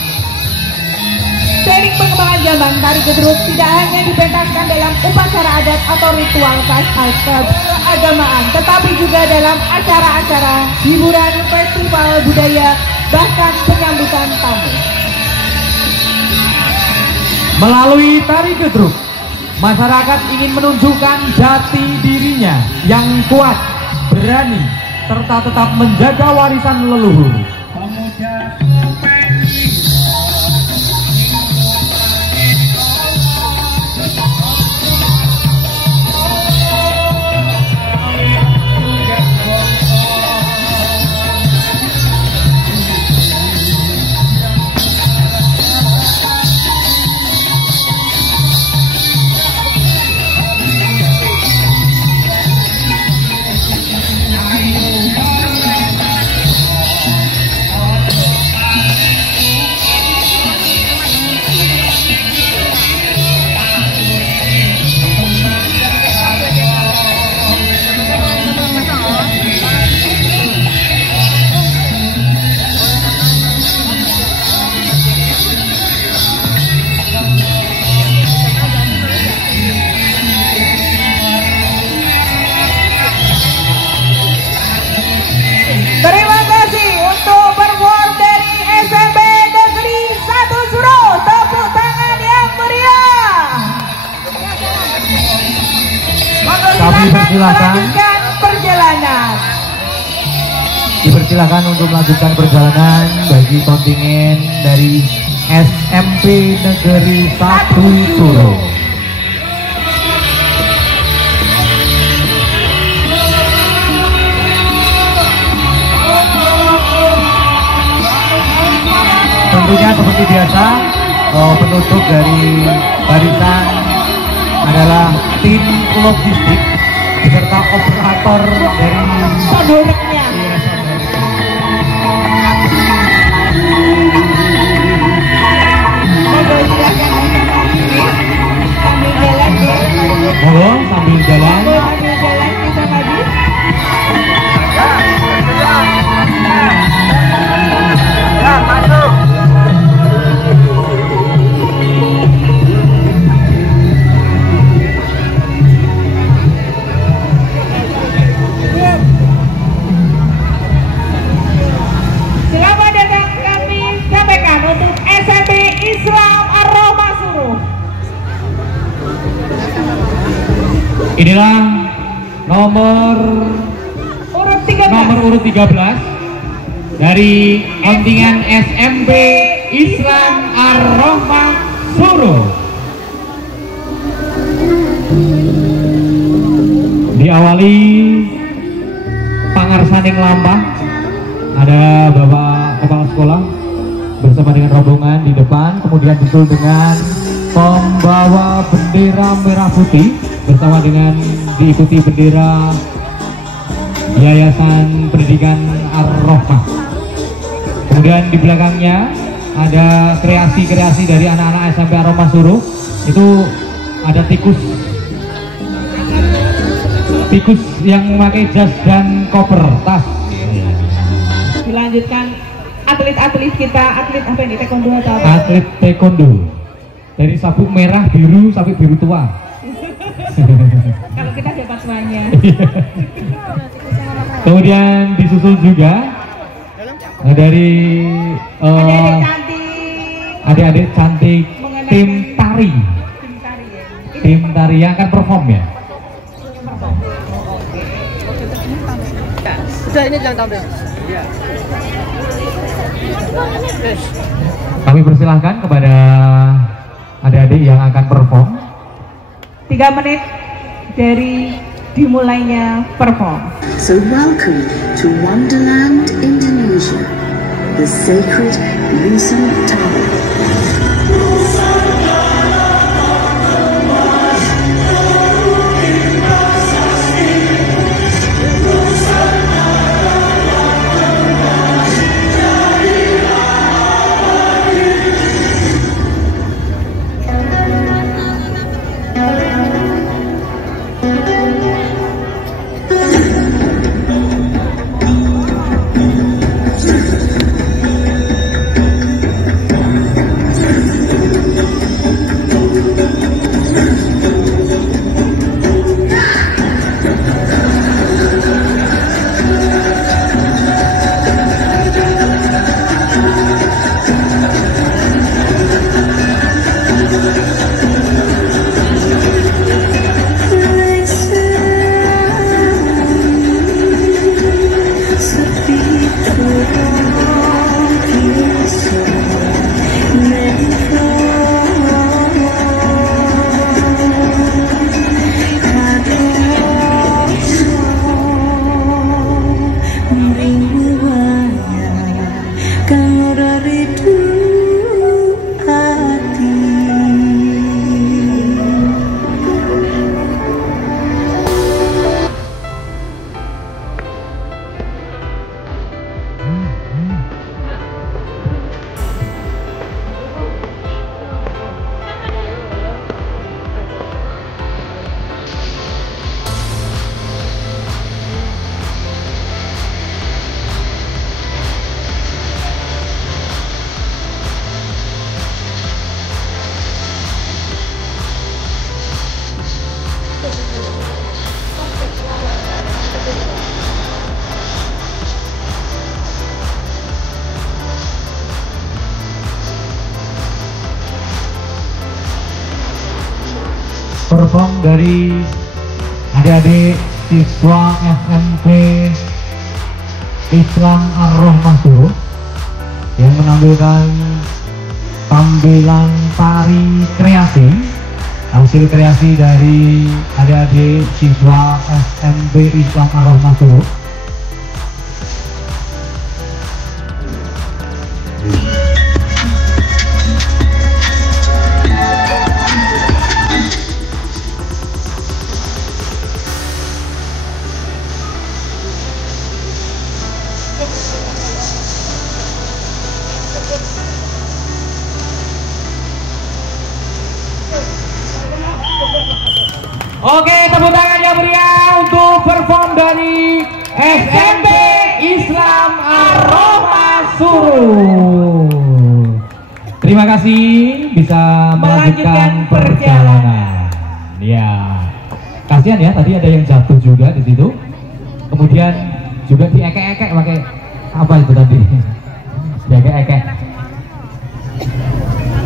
Seiring perkembangan zaman, tari gedruk tidak hanya dipentaskan dalam upacara adat atau ritual keagamaan, tetapi juga dalam acara-acara hiburan, festival budaya, bahkan penyambutan tamu. Melalui tari gedruk, masyarakat ingin menunjukkan jati dirinya yang kuat, berani, serta tetap menjaga warisan leluhur. Terima kasih untuk perform dari SMP Negeri 1 Suro. Tepuk tangan yang meriah. Kami persilakan melanjutkan perjalanan. Dipersilakan untuk melanjutkan perjalanan bagi kontingen dari SMP Negeri 1 Suro. Tentunya seperti biasa, penutup dari barisan adalah tim logistik beserta operator dari Sonoreknya. Monggo sambil jalan. Bisa maju. Selamat datang, kami sampaikan untuk SMP Islam Ar-Rahmah Suruh. Inilah nomor Urut 13. urut 13 dari kontingen SMP Islam Ar-Rahmah Suro. Diawali pangarsaning lampah, ada Bapak Kepala Sekolah bersama dengan rombongan di depan, kemudian disusul dengan pembawa bendera merah putih bersama dengan diikuti bendera Yayasan Pendidikan Ar-Rahmah. Kemudian di belakangnya ada kreasi-kreasi dari anak-anak SMP Ar-Rahmah Suruh. Itu ada tikus yang memakai jas dan koper tas. Dilanjutkan atlet-atlet kita, atlet apa ini, taekwondo atau apa? Atlet taekwondo. dari sabuk merah, biru sampai biru tua. Kalau kita dapat semuanya. Kemudian disusul juga dari Adik-adik cantik. adik-adik cantik tim tari. Tim tari ya. Tim tari yang akan perform ya. Sudah ini jangan tampil. Iya. Kami persilahkan kepada adik-adik yang akan perform. 3 menit dari dimulainya perform. So welcome to Wonderland, Indonesia, the sacred Lusant Tower. Perform dari adik-adik siswa SMP Islam Ar-Rahmah Suruh yang menampilkan tampilan tari kreasi, hasil kreasi dari adik-adik siswa SMP Islam Ar-Rahmah Suruh. Oke, tepuk tangan yang meriah untuk perform dari SMP Islam Ar-Rahmah Suruh. Terima kasih bisa melanjutkan perjalanan. Ya, kasihan ya tadi ada yang jatuh juga di situ. Kemudian juga diekek-ekek pakai apa itu tadi? Diekek-ekek.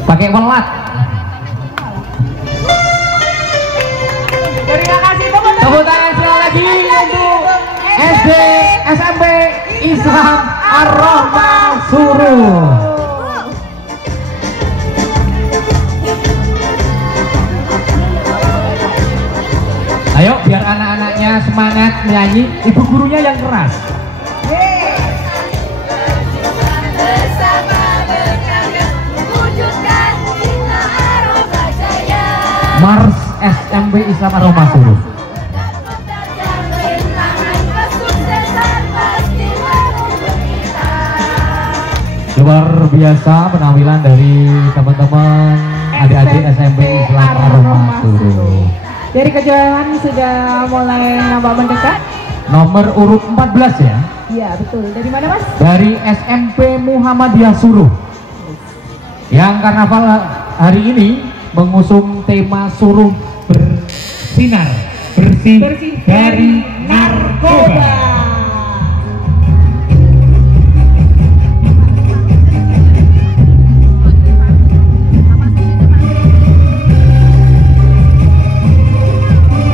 Pakai welat. Terima kasih Tepuk tangan sekali lagi untuk SD SMP Islam Ar-Rahmah Suruh. Ayo biar anak-anaknya semangat menyanyi, ibu gurunya yang keras. Mars SMP Islam Ar-Rahmah Suruh. Luar biasa penampilan dari teman-teman adik-adik SMP Islam Ar-Rahmah Suruh. Dari kejuaraan sudah mulai nampak mendekat. Nomor urut 14 ya. Iya betul. Dari mana Mas? Dari SMP Muhammadiyah Suruh. Yang karnaval hari ini mengusung tema suruh bersinar, bersih dari narkoba.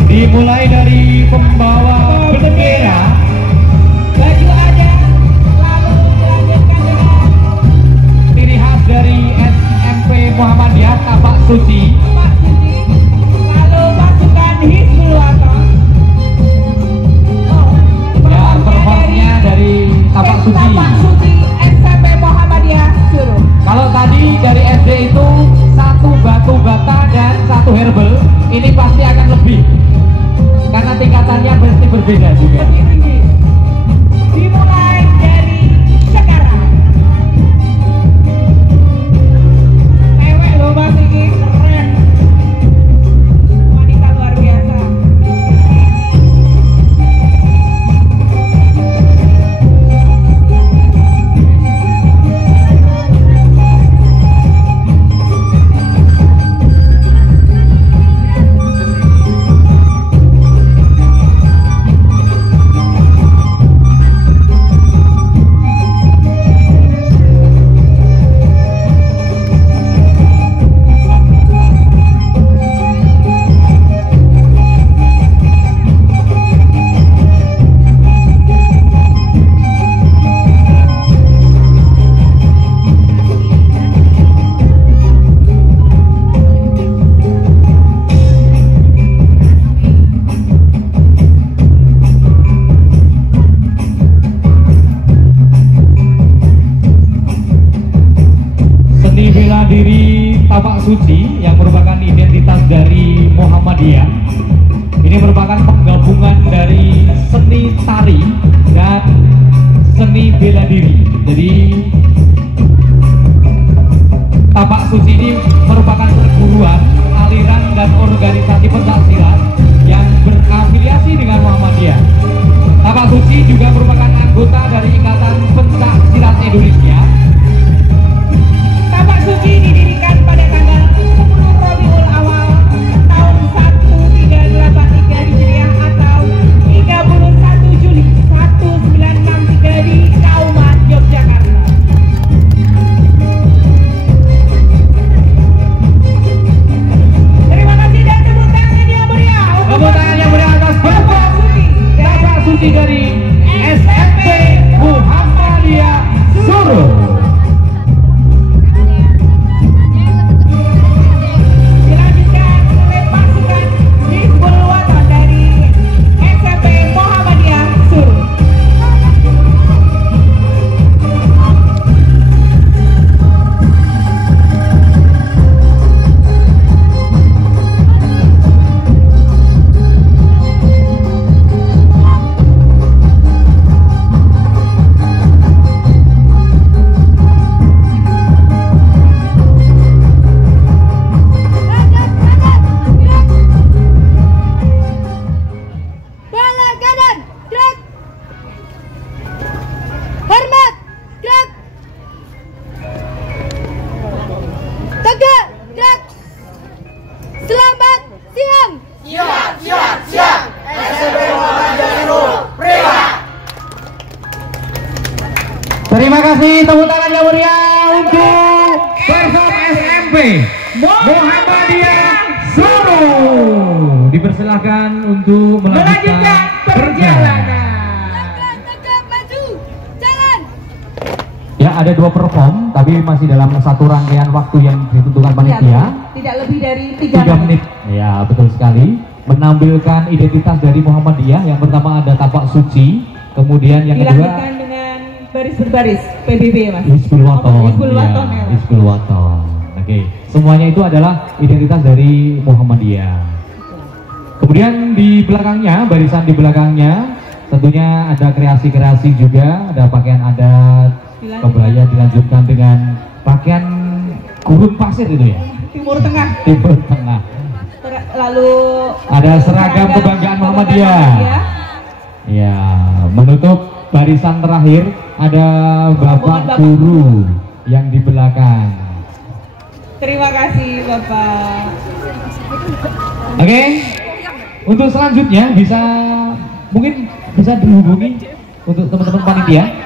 Dimulai dari pembawa bendera, baju ada, lalu dilanjutkan dengan ciri khas dari SMP Muhammadiyah Tapak Suci, Pak Suci, lalu pasukan Hizbul Waton. ya performnya dari Tapak Suci. Tapak Suci SMP Muhammadiyah Suruh. Kalau tadi dari SD itu satu batu bata dan satu herbal, ini pasti akan lebih karena tingkatannya pasti berbeda juga. Lebih tinggi. Dimulai dari sekarang. Cewek loh Mas ini keren. Wanita luar biasa. Seni bela diri Tapak Suci yang merupakan identitas dari Muhammadiyah. Ini merupakan penggabungan dari seni tari dan seni bela diri. Jadi Tapak Suci ini merupakan perguruan, aliran dan organisasi pencaksilat yang berafiliasi dengan Muhammadiyah. Tapak Suci juga merupakan anggota dari Ikatan Pencaksilat Indonesia. Tapak Suci didirikan pada tanggal 10 Rabiul Awal tahun 1383 Hijriah atau 31 Juli 1963 di Kauman, Yogyakarta. Terima kasih dan tepuk tangan yang meriah untuk Tepuk tangan yang meriah atas Bapak Suci Tapak Suci dari SMP Muhammadiyah Suruh. dilanjutkan oleh pasukan Hizbul Waton dari SMP Muhammadiyah Suruh. Bala kanan, gerak. Hormat, gerak. Tegak, gerak. Selamat siang. Terima kasih, tepuk tangan yang meriah untuk Persib SMP Muhammadiyah Suruh. Dipersilahkan untuk melanjutkan perjalanan. Tegak, maju. Jalan. Ya, ada dua perform, tapi masih dalam satu rangkaian waktu yang ditentukan panitia. Tidak lebih dari 3 menit. Ya, betul sekali. Menampilkan identitas dari Muhammadiyah. Yang pertama ada Tapak Suci, kemudian yang kedua Dilakukan dengan baris berbaris PBB ya Mas. Hizbul Waton. Hizbul Waton Ya, ya. Hizbul Waton. Oke, semuanya itu adalah identitas dari Muhammadiyah. Kemudian di belakangnya, barisan di belakangnya, tentunya ada kreasi-kreasi juga, ada pakaian adat, kebaya dilanjutkan dengan pakaian gurun pasir itu ya, Timur Tengah. Timur Tengah. Lalu Ada seragam kebanggaan Muhammadiyah. Ya, menutup barisan terakhir ada Bapak Bapak Guru yang di belakang. Terima kasih Bapak. Oke, untuk selanjutnya mungkin bisa dihubungi untuk teman-teman panitia.